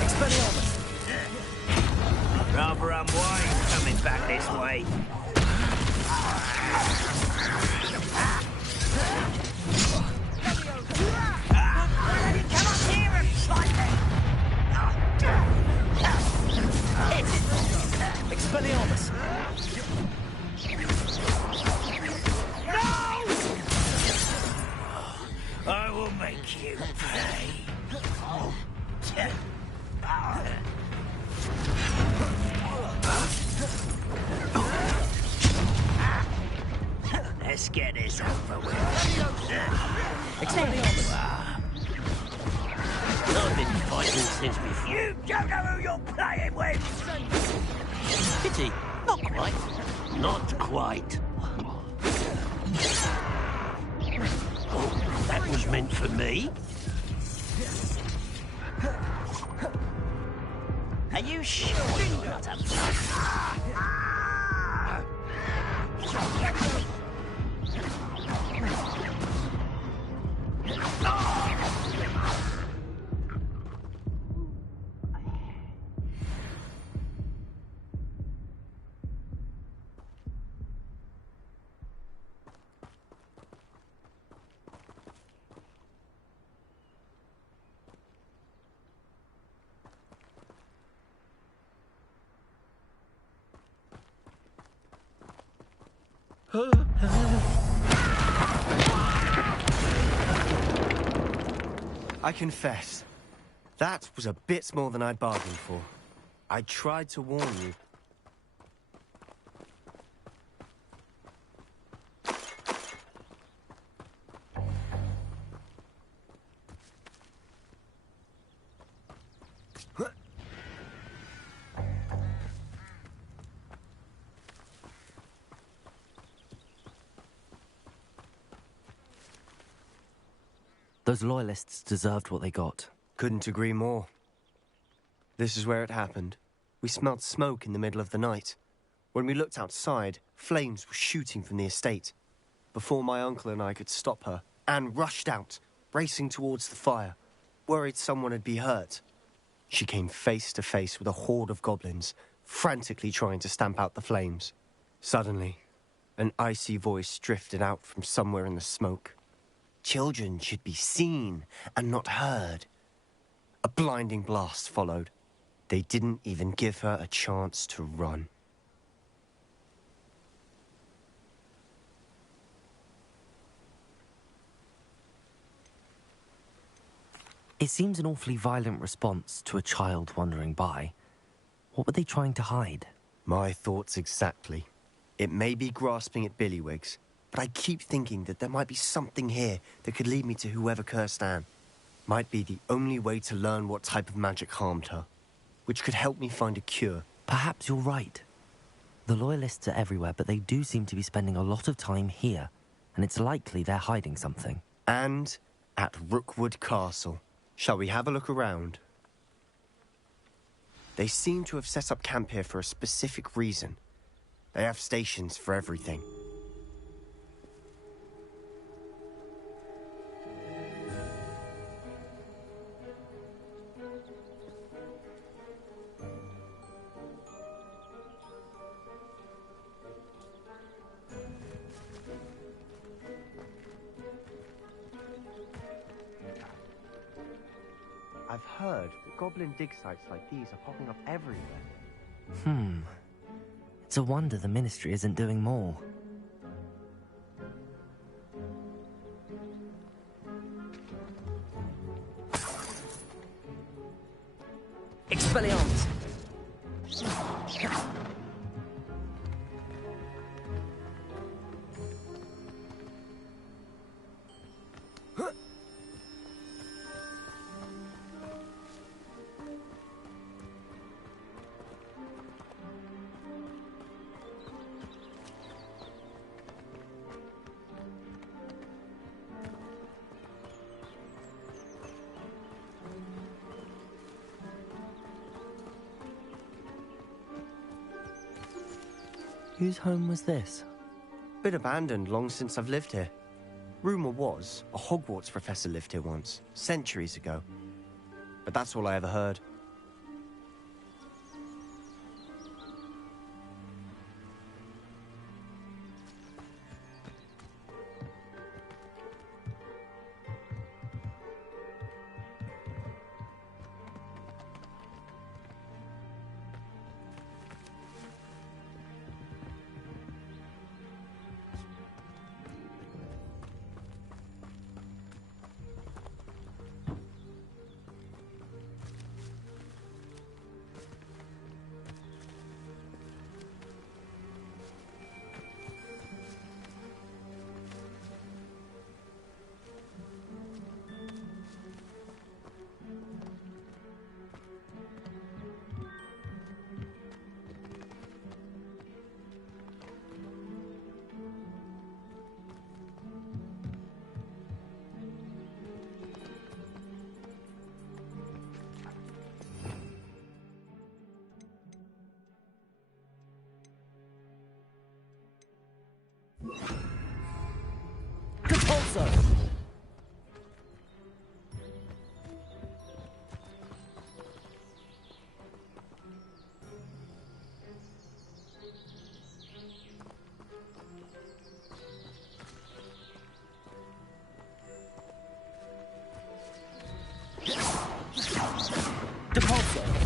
Expelliarmus! Rather unwise coming back this way. Come up here and fight me! Expelliarmus! No! I will make you pay. Let's get this over with. Expelliarmus! I've been fighting since before. You don't know who you're playing with! Pity. Not quite. Not quite. Oh, that was meant for me. Are you sure you're not up to I confess, that was a bit more than I'd bargained for. I tried to warn you. Those loyalists deserved what they got. Couldn't agree more. This is where it happened. We smelled smoke in the middle of the night. When we looked outside, flames were shooting from the estate. Before my uncle and I could stop her, Anne rushed out, racing towards the fire, worried someone had been hurt. She came face to face with a horde of goblins, frantically trying to stamp out the flames. Suddenly, an icy voice drifted out from somewhere in the smoke. Children should be seen and not heard. A blinding blast followed. They didn't even give her a chance to run. It seems an awfully violent response to a child wandering by. What were they trying to hide? My thoughts exactly. It may be grasping at Billywigs, but I keep thinking that there might be something here that could lead me to whoever cursed Anne. Might be the only way to learn what type of magic harmed her, which could help me find a cure. Perhaps you're right. The Loyalists are everywhere, but they do seem to be spending a lot of time here, and it's likely they're hiding something. And at Rookwood Castle. Shall we have a look around? They seem to have set up camp here for a specific reason. They have stations for everything. I've heard that goblin dig sites like these are popping up everywhere. It's a wonder the Ministry isn't doing more. Expelliarmus! Whose home was this? Been abandoned long since I've lived here. Rumour was a Hogwarts professor lived here once, centuries ago. But that's all I ever heard. Compulso! Depulso!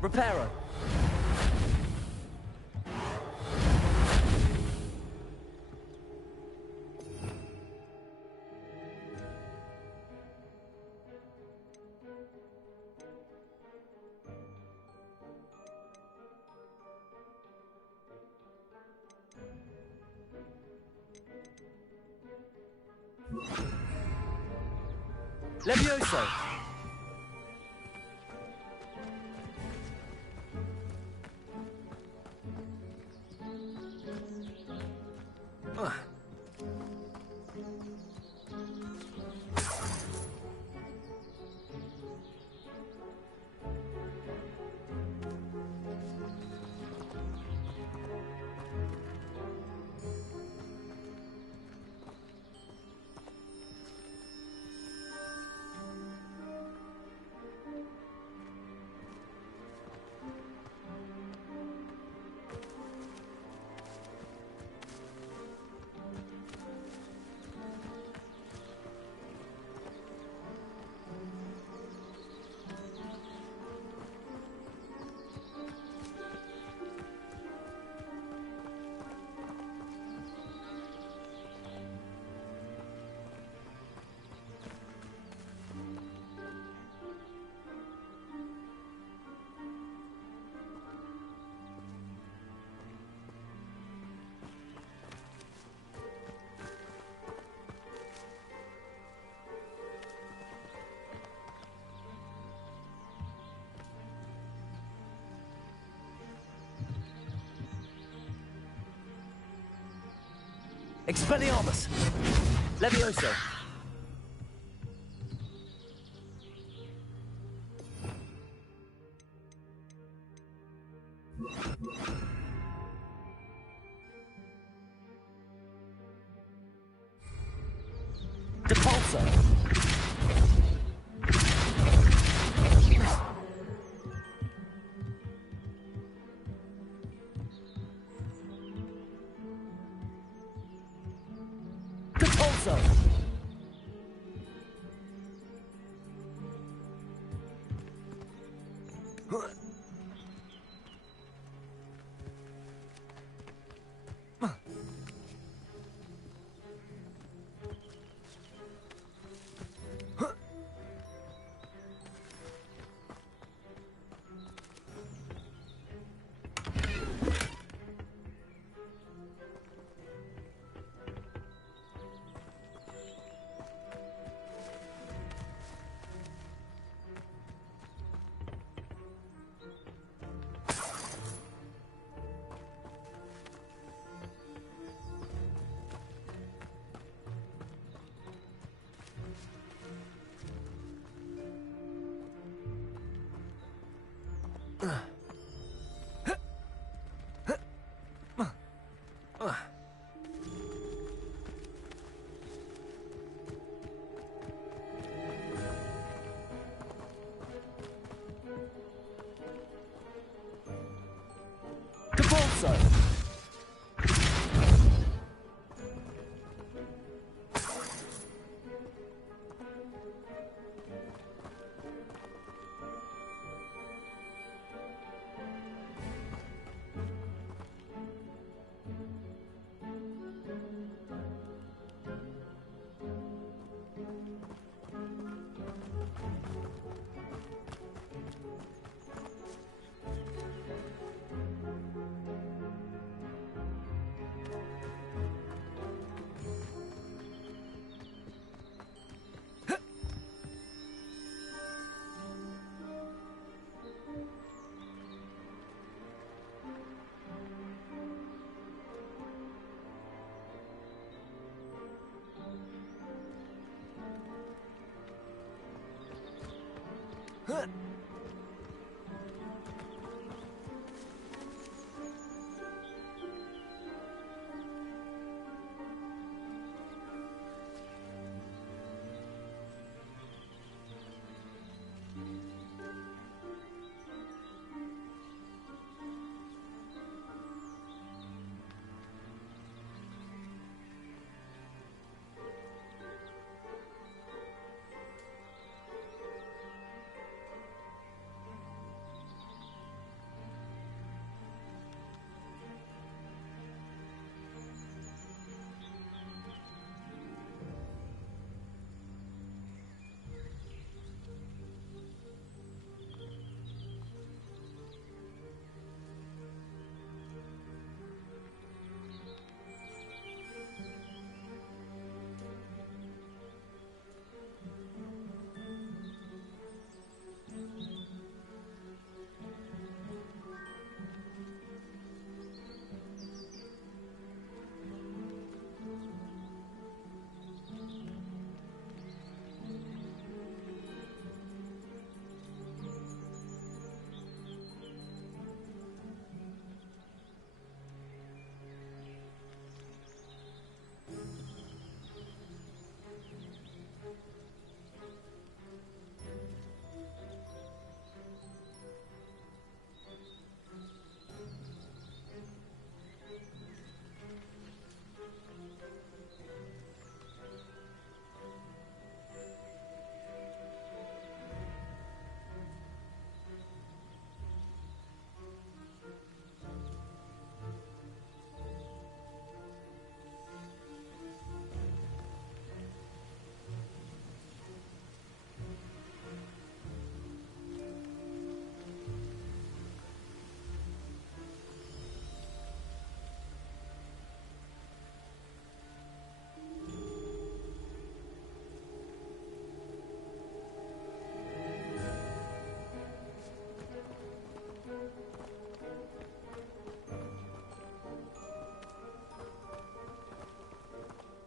Reparo! Levioso! Expelliarmus! Levioso! Depulso! Depulso! Depulso!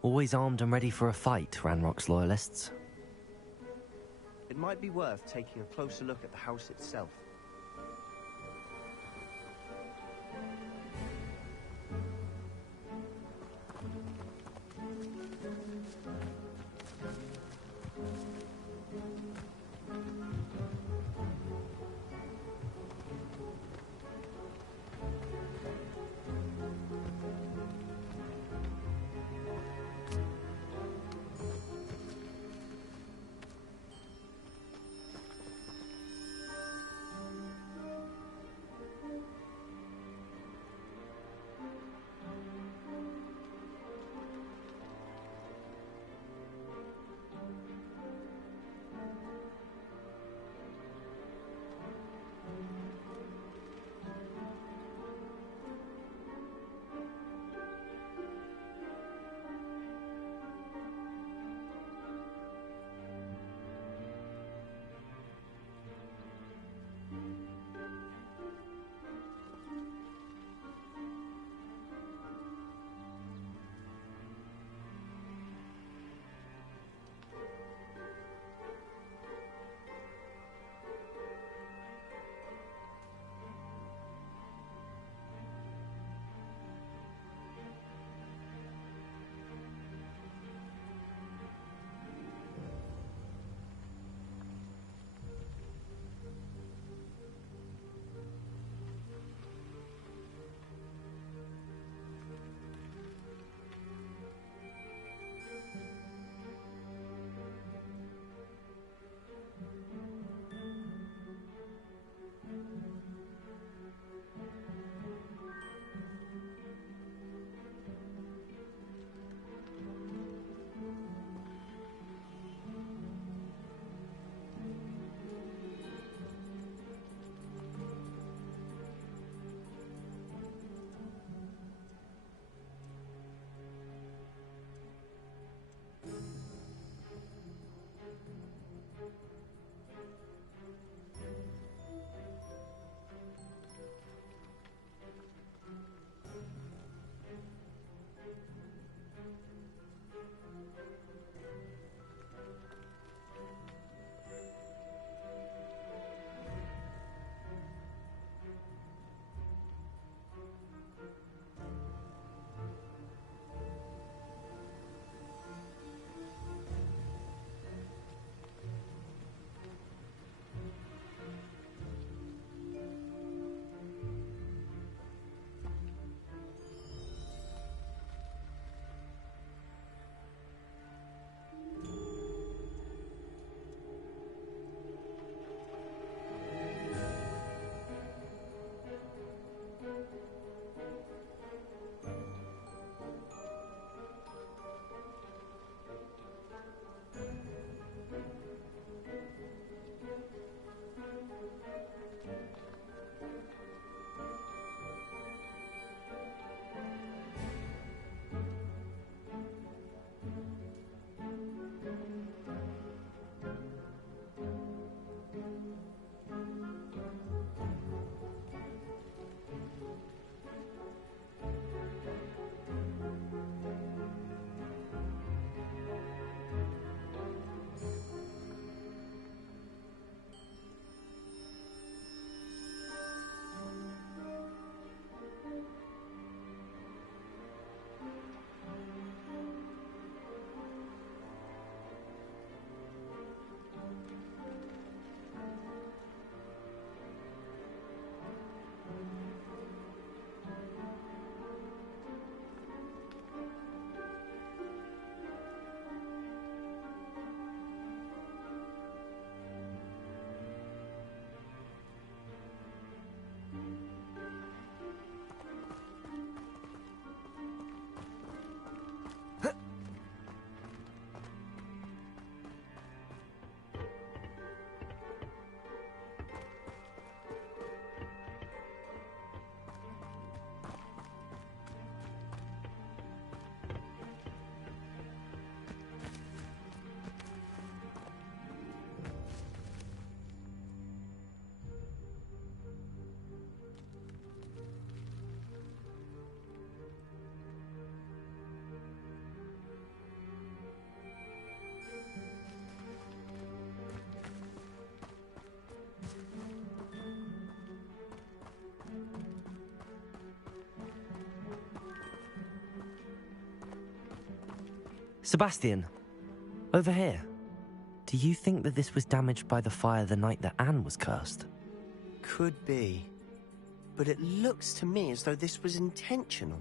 Always armed and ready for a fight, Ranrock's loyalists. It might be worth taking a closer look at the house itself. Sebastian, over here. Do you think that this was damaged by the fire the night that Anne was cursed? Could be. But it looks to me as though this was intentional.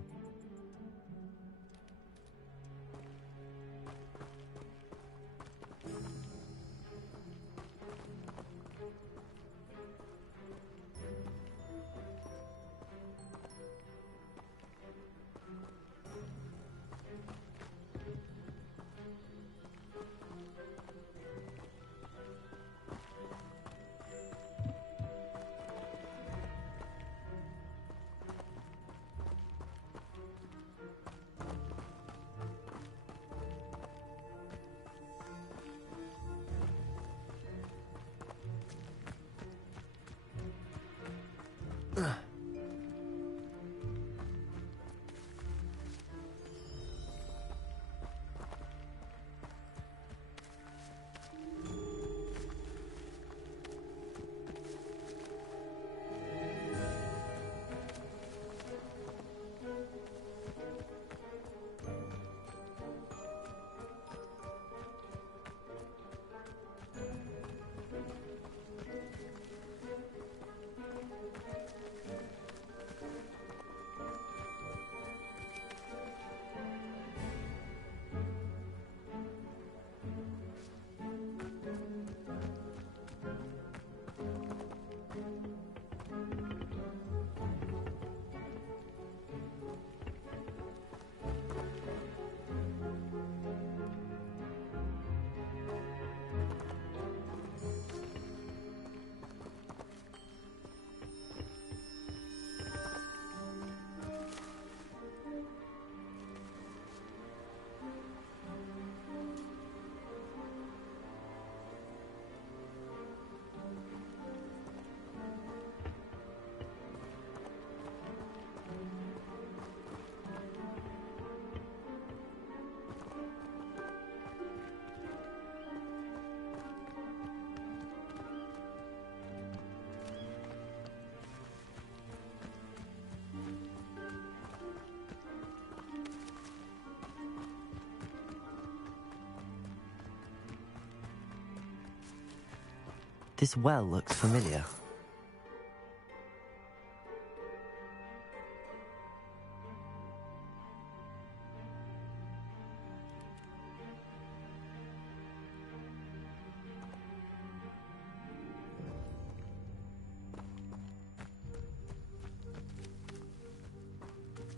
This well looks familiar.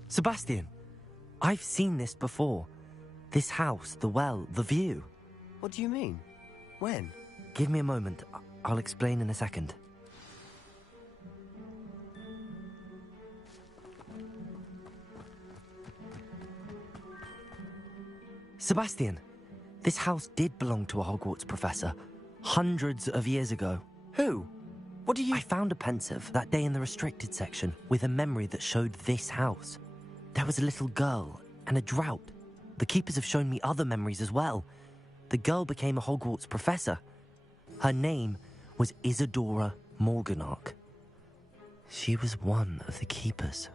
Sebastian, I've seen this before. This house, the well, the view. What do you mean? When? Give me a moment. I'll explain in a second. Sebastian, this house did belong to a Hogwarts professor, hundreds of years ago. Who? What do you... I found a pensive that day in the restricted section with a memory that showed this house. There was a little girl and a drought. The keepers have shown me other memories as well. The girl became a Hogwarts professor. Her name was Isadora Morganach. She was one of the keepers.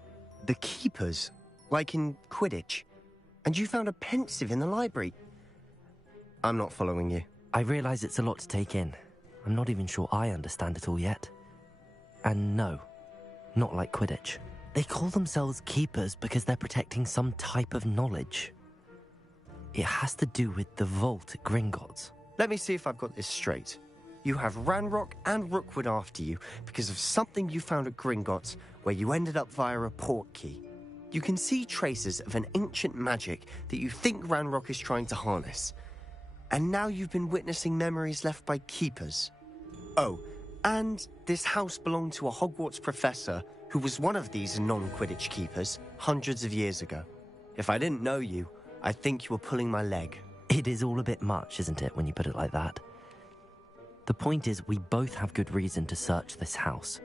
The keepers? Like in Quidditch? And you found a pensive in the library? I'm not following you. I realise it's a lot to take in. I'm not even sure I understand it all yet. And no, not like Quidditch. They call themselves keepers because they're protecting some type of knowledge. It has to do with the vault at Gringotts. Let me see if I've got this straight. You have Ranrock and Rookwood after you because of something you found at Gringotts where you ended up via a port key. You can see traces of an ancient magic that you think Ranrock is trying to harness. And now you've been witnessing memories left by keepers. Oh, and this house belonged to a Hogwarts professor who was one of these non-Quidditch keepers hundreds of years ago. If I didn't know you, I'd think you were pulling my leg. It is all a bit much, isn't it, when you put it like that? The point is, we both have good reason to search this house.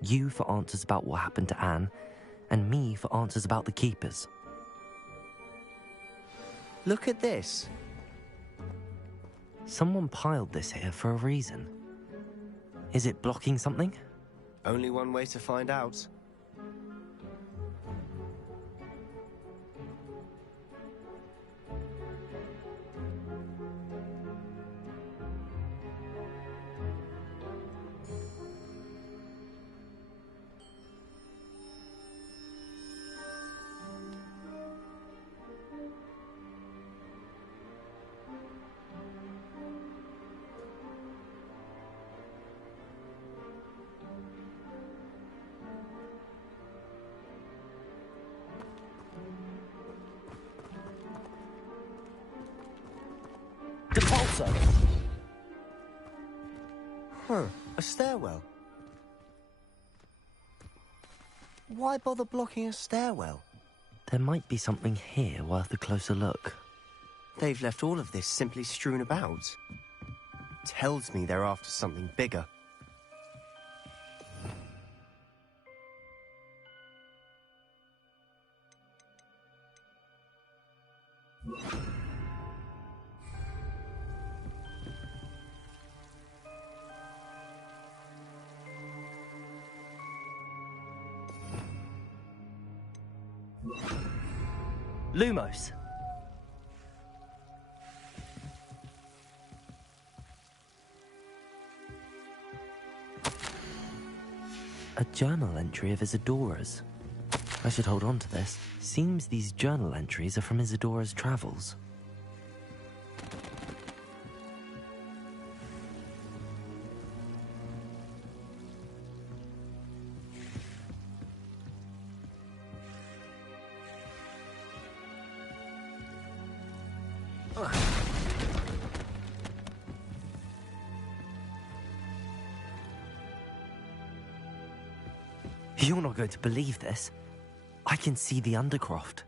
You for answers about what happened to Anne, and me for answers about the keepers. Look at this. Someone piled this here for a reason. Is it blocking something? Only one way to find out. torso. Huh, a stairwell. Why bother blocking a stairwell? There might be something here worth a closer look. They've left all of this simply strewn about. Tells me they're after something bigger. Lumos. A journal entry of Isadora's. I should hold on to this. Seems these journal entries are from Isadora's travels. You're not going to believe this. I can see the Undercroft.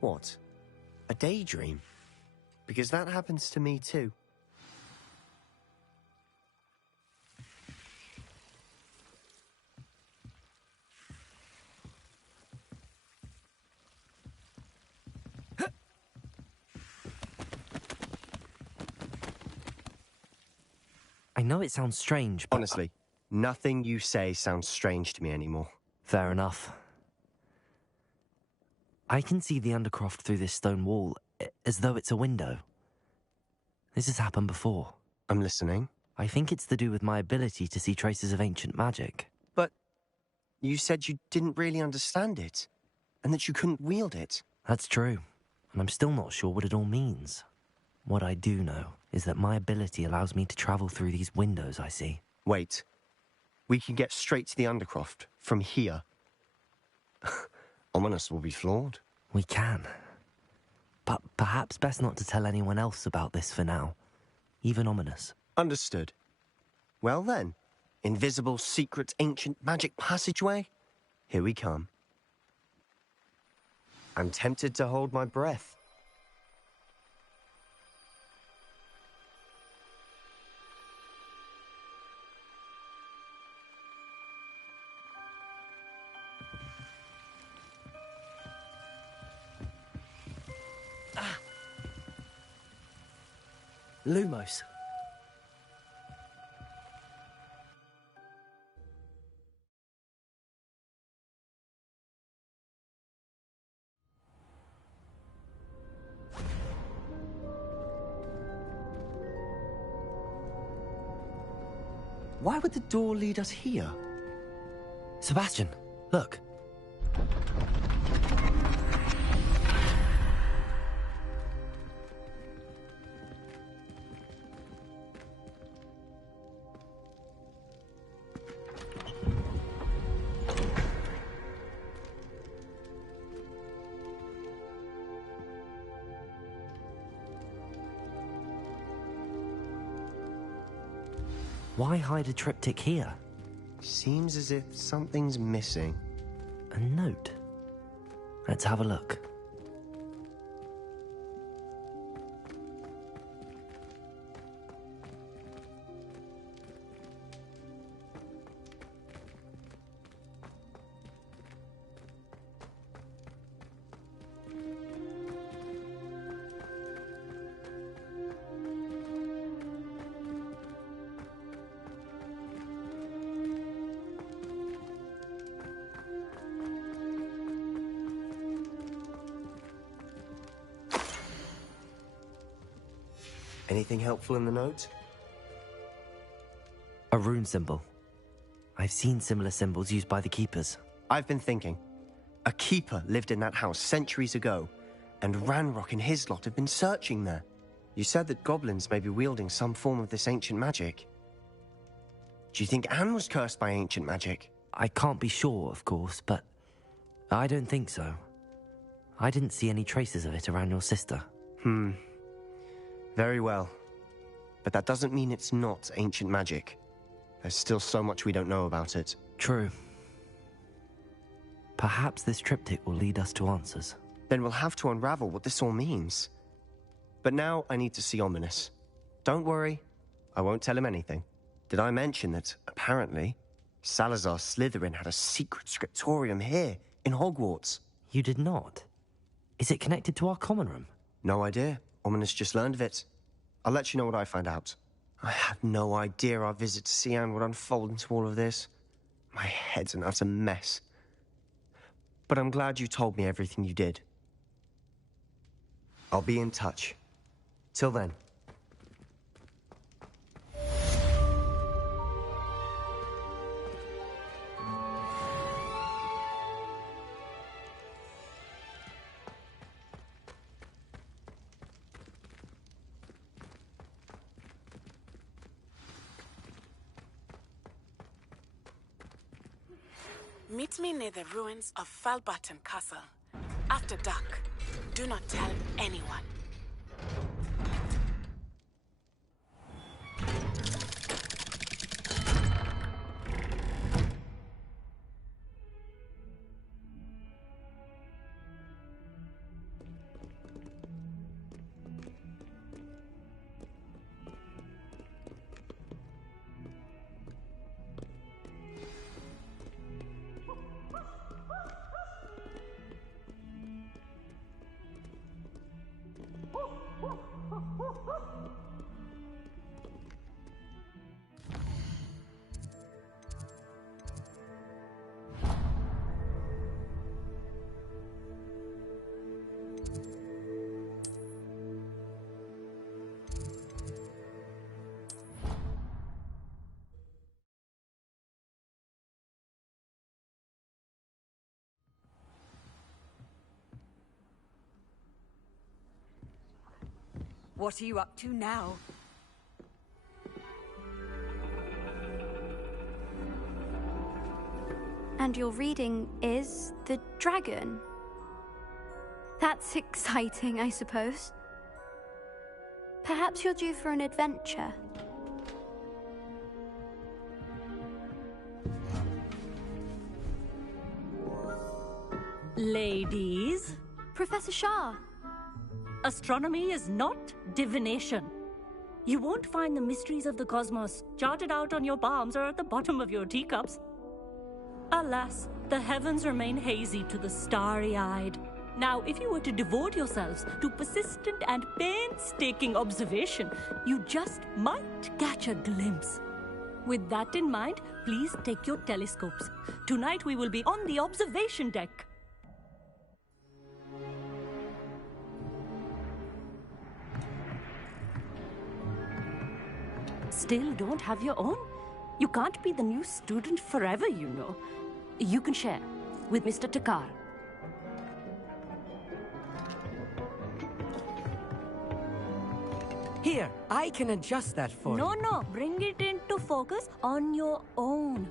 What? A daydream? Because that happens to me too. I know it sounds strange, but... Honestly, nothing you say sounds strange to me anymore. Fair enough. I can see the Undercroft through this stone wall, as though it's a window. This has happened before. I'm listening. I think it's to do with my ability to see traces of ancient magic. But you said you didn't really understand it, and that you couldn't wield it. That's true, and I'm still not sure what it all means. What I do know is that my ability allows me to travel through these windows I see. Wait. We can get straight to the Undercroft from here. Ominous will be floored. We can. But perhaps best not to tell anyone else about this for now. Even Ominous. Understood. Well then, invisible, secret, ancient magic passageway? Here we come. I'm tempted to hold my breath. Lumos. Why would the door lead us here? Sebastian, look. Why hide a triptych here? Seems as if something's missing. A note. Let's have a look. Anything helpful in the note? A rune symbol. I've seen similar symbols used by the keepers. I've been thinking. A keeper lived in that house centuries ago, and Ranrock and his lot have been searching there. You said that goblins may be wielding some form of this ancient magic. Do you think Anne was cursed by ancient magic? I can't be sure, of course, but I don't think so. I didn't see any traces of it around your sister. Very well. but that doesn't mean it's not ancient magic. There's still so much we don't know about it. True. Perhaps this triptych will lead us to answers. Then we'll have to unravel what this all means. But now I need to see Ominous. Don't worry, I won't tell him anything. Did I mention that, apparently, Salazar Slytherin had a secret scriptorium here, in Hogwarts? You did not? Is it connected to our common room? No idea. Ominous just learned of it. I'll let you know what I find out. I had no idea our visit to Cian would unfold into all of this. My head's an utter mess. But I'm glad you told me everything you did. I'll be in touch. Till then. Meet me near the ruins of Falbarton Castle. After dark. Do not tell anyone. What are you up to now? And your reading is the dragon. That's exciting, I suppose. Perhaps you're due for an adventure. Ladies, Professor Shah. astronomy is not divination. You won't find the mysteries of the cosmos charted out on your palms or at the bottom of your teacups. Alas, the heavens remain hazy to the starry-eyed. Now, if you were to devote yourselves to persistent and painstaking observation, you just might catch a glimpse. With that in mind, please take your telescopes. Tonight we will be on the observation deck. Still don't have your own? You can't be the new student forever, you know. You can share with Mr. Takar. Here, I can adjust that for you. No, bring it into focus on your own.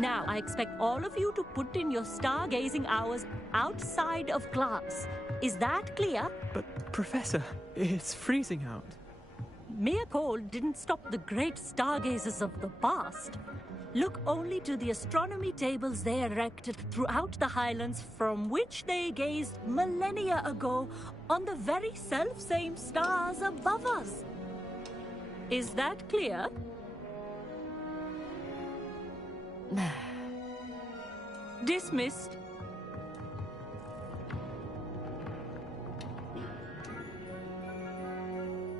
Now, I expect all of you to put in your stargazing hours outside of class. Is that clear? But, Professor, it's freezing out. Mere cold didn't stop the great stargazers of the past. Look only to the astronomy tables they erected throughout the Highlands from which they gazed millennia ago on the very self-same stars above us. Is that clear? Dismissed.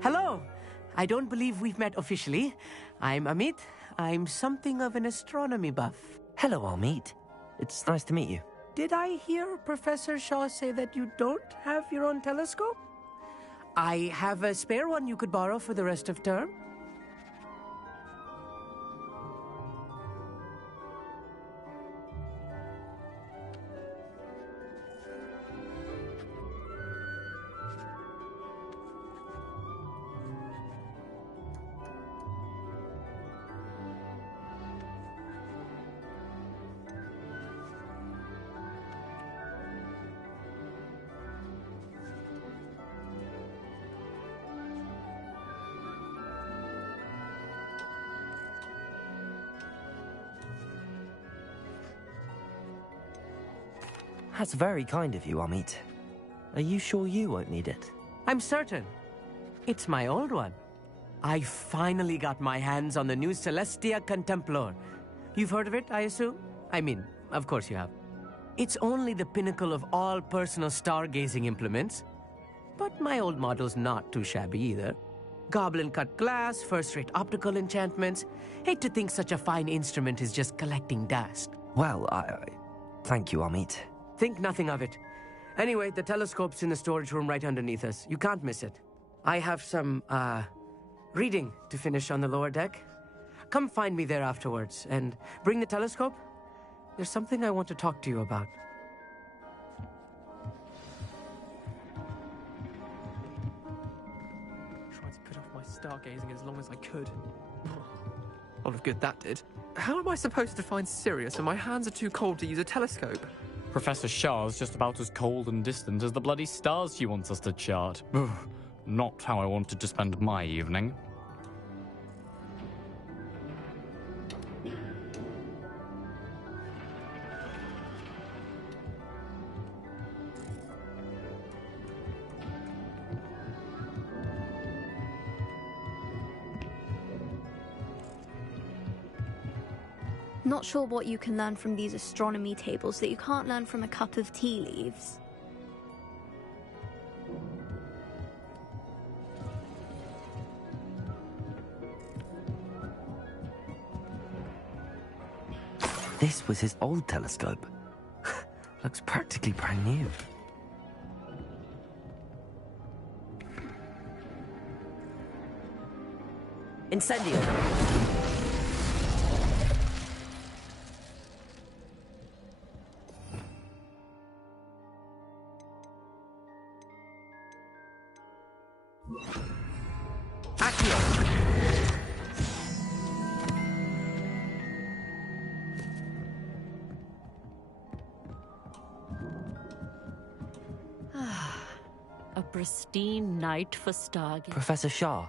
Hello. I don't believe we've met officially. I'm Amit. I'm something of an astronomy buff. Hello, Amit. It's nice to meet you. Did I hear Professor Shaw say that you don't have your own telescope? I have a spare one you could borrow for the rest of term. That's very kind of you, Amit. Are you sure you won't need it? I'm certain. It's my old one. I finally got my hands on the new Celestia Contemplar. You've heard of it, I assume? I mean, of course you have. It's only the pinnacle of all personal stargazing implements. But my old model's not too shabby either. Goblin-cut glass, first-rate optical enchantments. Hate to think such a fine instrument is just collecting dust. Well, thank you, Amit. Think nothing of it. Anyway, the telescope's in the storage room right underneath us. You can't miss it. I have some, reading to finish on the lower deck. Come find me there afterwards, and bring the telescope. There's something I want to talk to you about. Tried to put off my stargazing as long as I could. A lot of good that did. How am I supposed to find Sirius when my hands are too cold to use a telescope? Professor Shah's just about as cold and distant as the bloody stars she wants us to chart. Not how I wanted to spend my evening. Not sure what you can learn from these astronomy tables that you can't learn from a cup of tea leaves. This was his old telescope. Looks practically brand new. Incendio. A pristine night for stargazing. Professor Shah,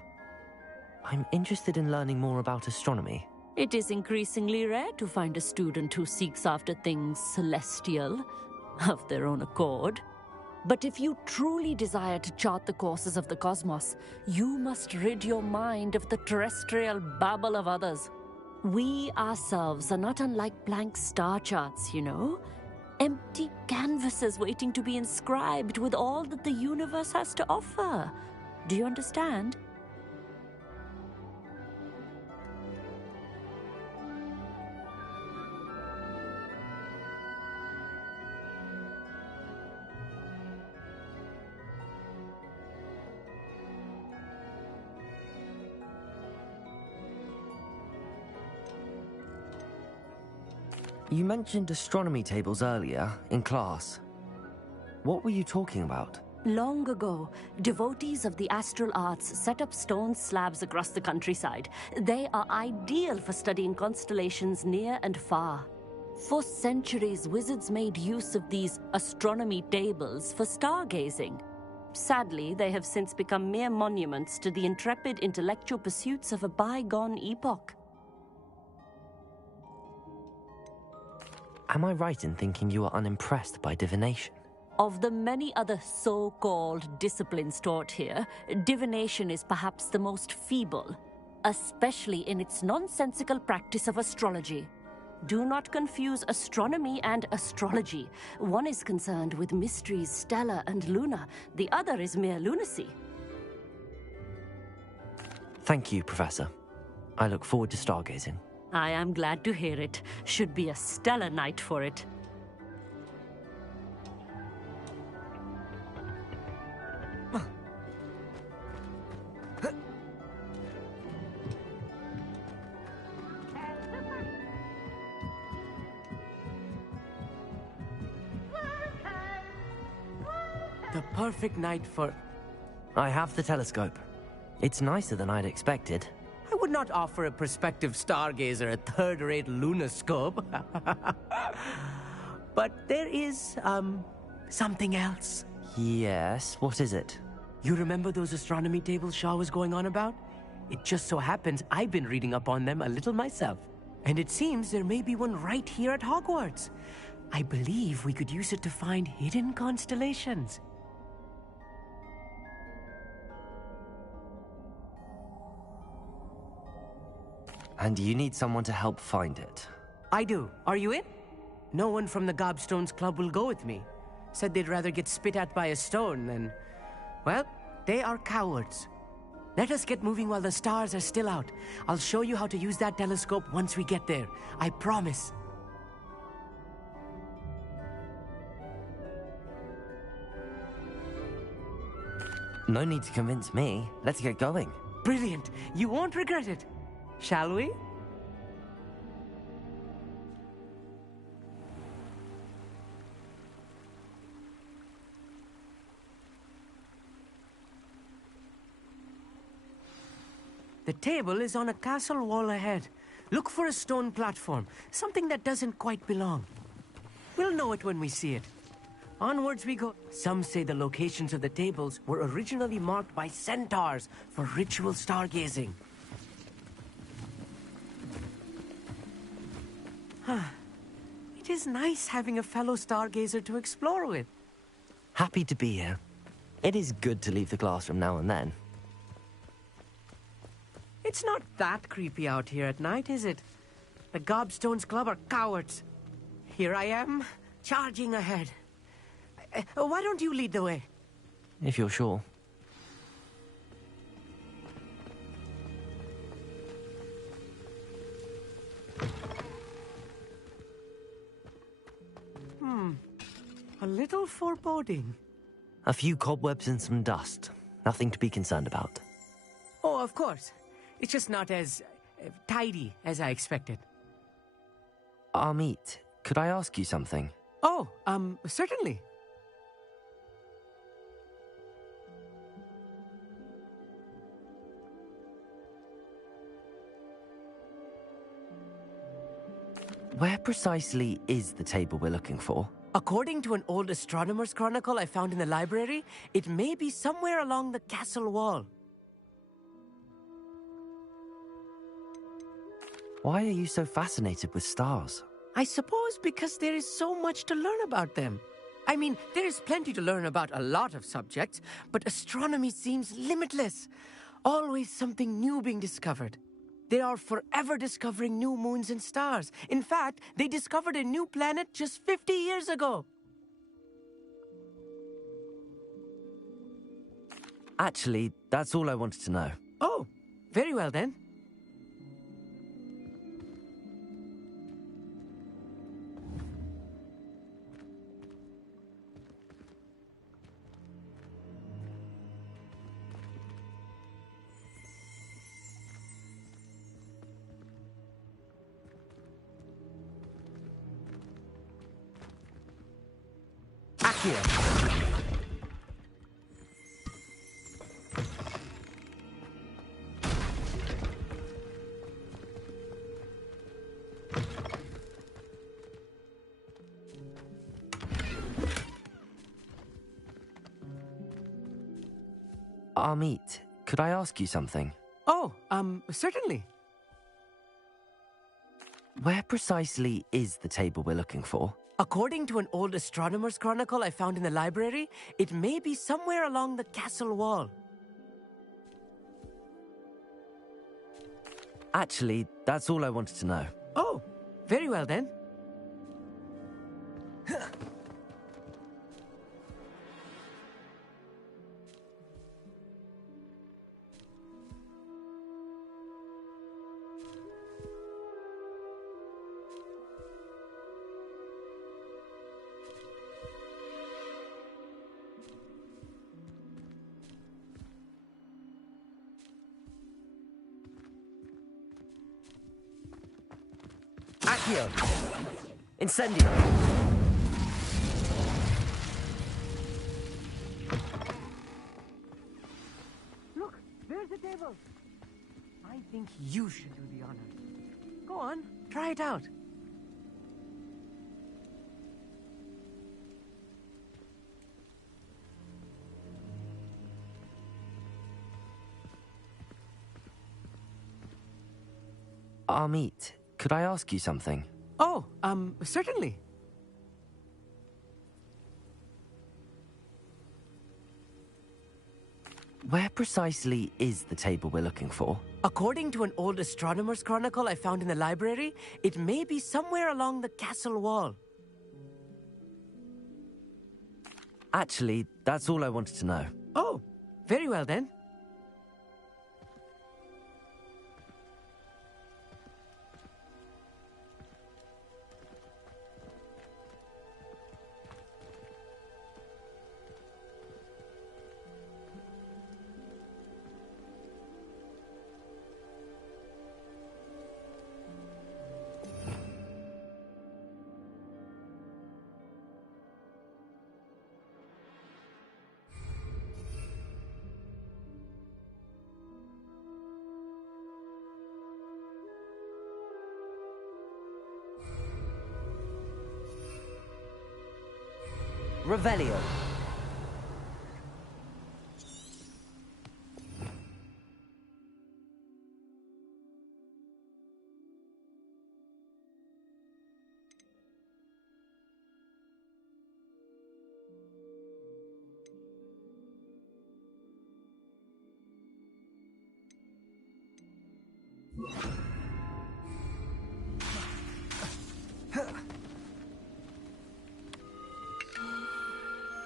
I'm interested in learning more about astronomy. It is increasingly rare to find a student who seeks after things celestial, of their own accord. But if you truly desire to chart the courses of the cosmos, you must rid your mind of the terrestrial babble of others. We ourselves are not unlike blank star charts, you know? Empty canvases waiting to be inscribed with all that the universe has to offer. Do you understand? You mentioned astronomy tables earlier, in class. What were you talking about? Long ago, devotees of the astral arts set up stone slabs across the countryside. They are ideal for studying constellations near and far. For centuries, wizards made use of these astronomy tables for stargazing. Sadly, they have since become mere monuments to the intrepid intellectual pursuits of a bygone epoch. Am I right in thinking you are unimpressed by divination? Of the many other so-called disciplines taught here, divination is perhaps the most feeble, especially in its nonsensical practice of astrology. Do not confuse astronomy and astrology. One is concerned with mysteries stellar and lunar, the other is mere lunacy. Thank you, Professor. I look forward to stargazing. I am glad to hear it. Should be a stellar night for it. The perfect night for... I have the telescope. It's nicer than I'd expected. I would not offer a prospective stargazer a third-rate lunoscope. But there is, something else. Yes, what is it? You remember those astronomy tables Shaw was going on about? It just so happens I've been reading up on them a little myself. And it seems there may be one right here at Hogwarts. I believe we could use it to find hidden constellations. And you need someone to help find it. I do. Are you in? No one from the Gobstones Club will go with me. Said they'd rather get spit at by a stone than... Well, they are cowards. Let us get moving while the stars are still out. I'll show you how to use that telescope once we get there. I promise. No need to convince me. Let's get going. Brilliant. You won't regret it. Shall we? The table is on a castle wall ahead. Look for a stone platform, something that doesn't quite belong. We'll know it when we see it. Onwards we go. Some say the locations of the tables were originally marked by centaurs for ritual stargazing. It is nice having a fellow stargazer to explore with. Happy to be here. It is good to leave the classroom now and then. It's not that creepy out here at night, is it? The Gobstones Club are cowards. Here I am, charging ahead. Why don't you lead the way? If you're sure. A little foreboding. A few cobwebs and some dust. Nothing to be concerned about. Oh, of course. It's just not as tidy as I expected. Amit, could I ask you something? Oh, certainly. Where precisely is the table we're looking for? According to an old astronomer's chronicle I found in the library, it may be somewhere along the castle wall. Why are you so fascinated with stars? I suppose because there is so much to learn about them. I mean, there is plenty to learn about a lot of subjects, but astronomy seems limitless. Always something new being discovered. They are forever discovering new moons and stars. In fact, they discovered a new planet just 50 years ago. Actually, that's all I wanted to know. Oh, very well then. Here. Amit, could I ask you something? Oh, certainly. Where precisely is the table we're looking for? According to an old astronomer's chronicle I found in the library, it may be somewhere along the castle wall. Actually, that's all I wanted to know. Oh, very well then. Accio! Incendio! Look, there's the table. I think you should do the honors. Go on, try it out. Amit, could I ask you something? Oh, certainly. Where precisely is the table we're looking for? According to an old astronomer's chronicle I found in the library, it may be somewhere along the castle wall. Actually, that's all I wanted to know. Oh, very well then. Revelio.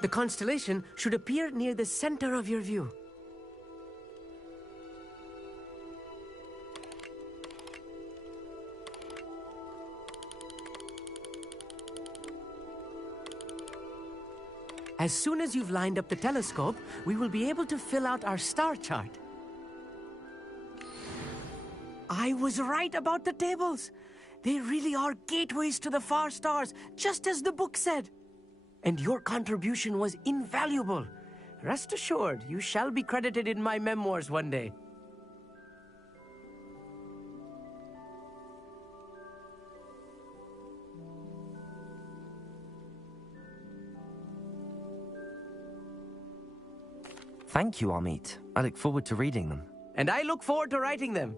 The constellation should appear near the center of your view. As soon as you've lined up the telescope, we will be able to fill out our star chart. I was right about the tables. They really are gateways to the far stars, just as the book said. And your contribution was invaluable. Rest assured, you shall be credited in my memoirs one day. Thank you, Amit. I look forward to reading them. And I look forward to writing them.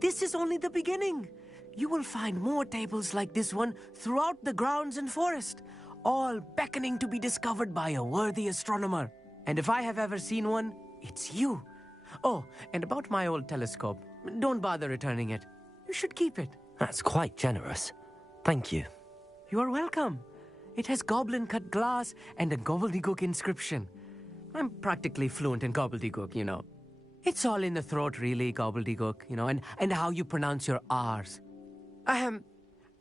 This is only the beginning. You will find more tables like this one throughout the grounds and forest, all beckoning to be discovered by a worthy astronomer. And if I have ever seen one, it's you. Oh, and about my old telescope, don't bother returning it. You should keep it. That's quite generous. Thank you. You are welcome. It has goblin-cut glass and a gobbledygook inscription. I'm practically fluent in gobbledygook, you know. It's all in the throat, really, gobbledygook, you know, and how you pronounce your R's.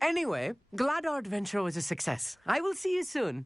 Anyway, glad our adventure was a success. I will see you soon.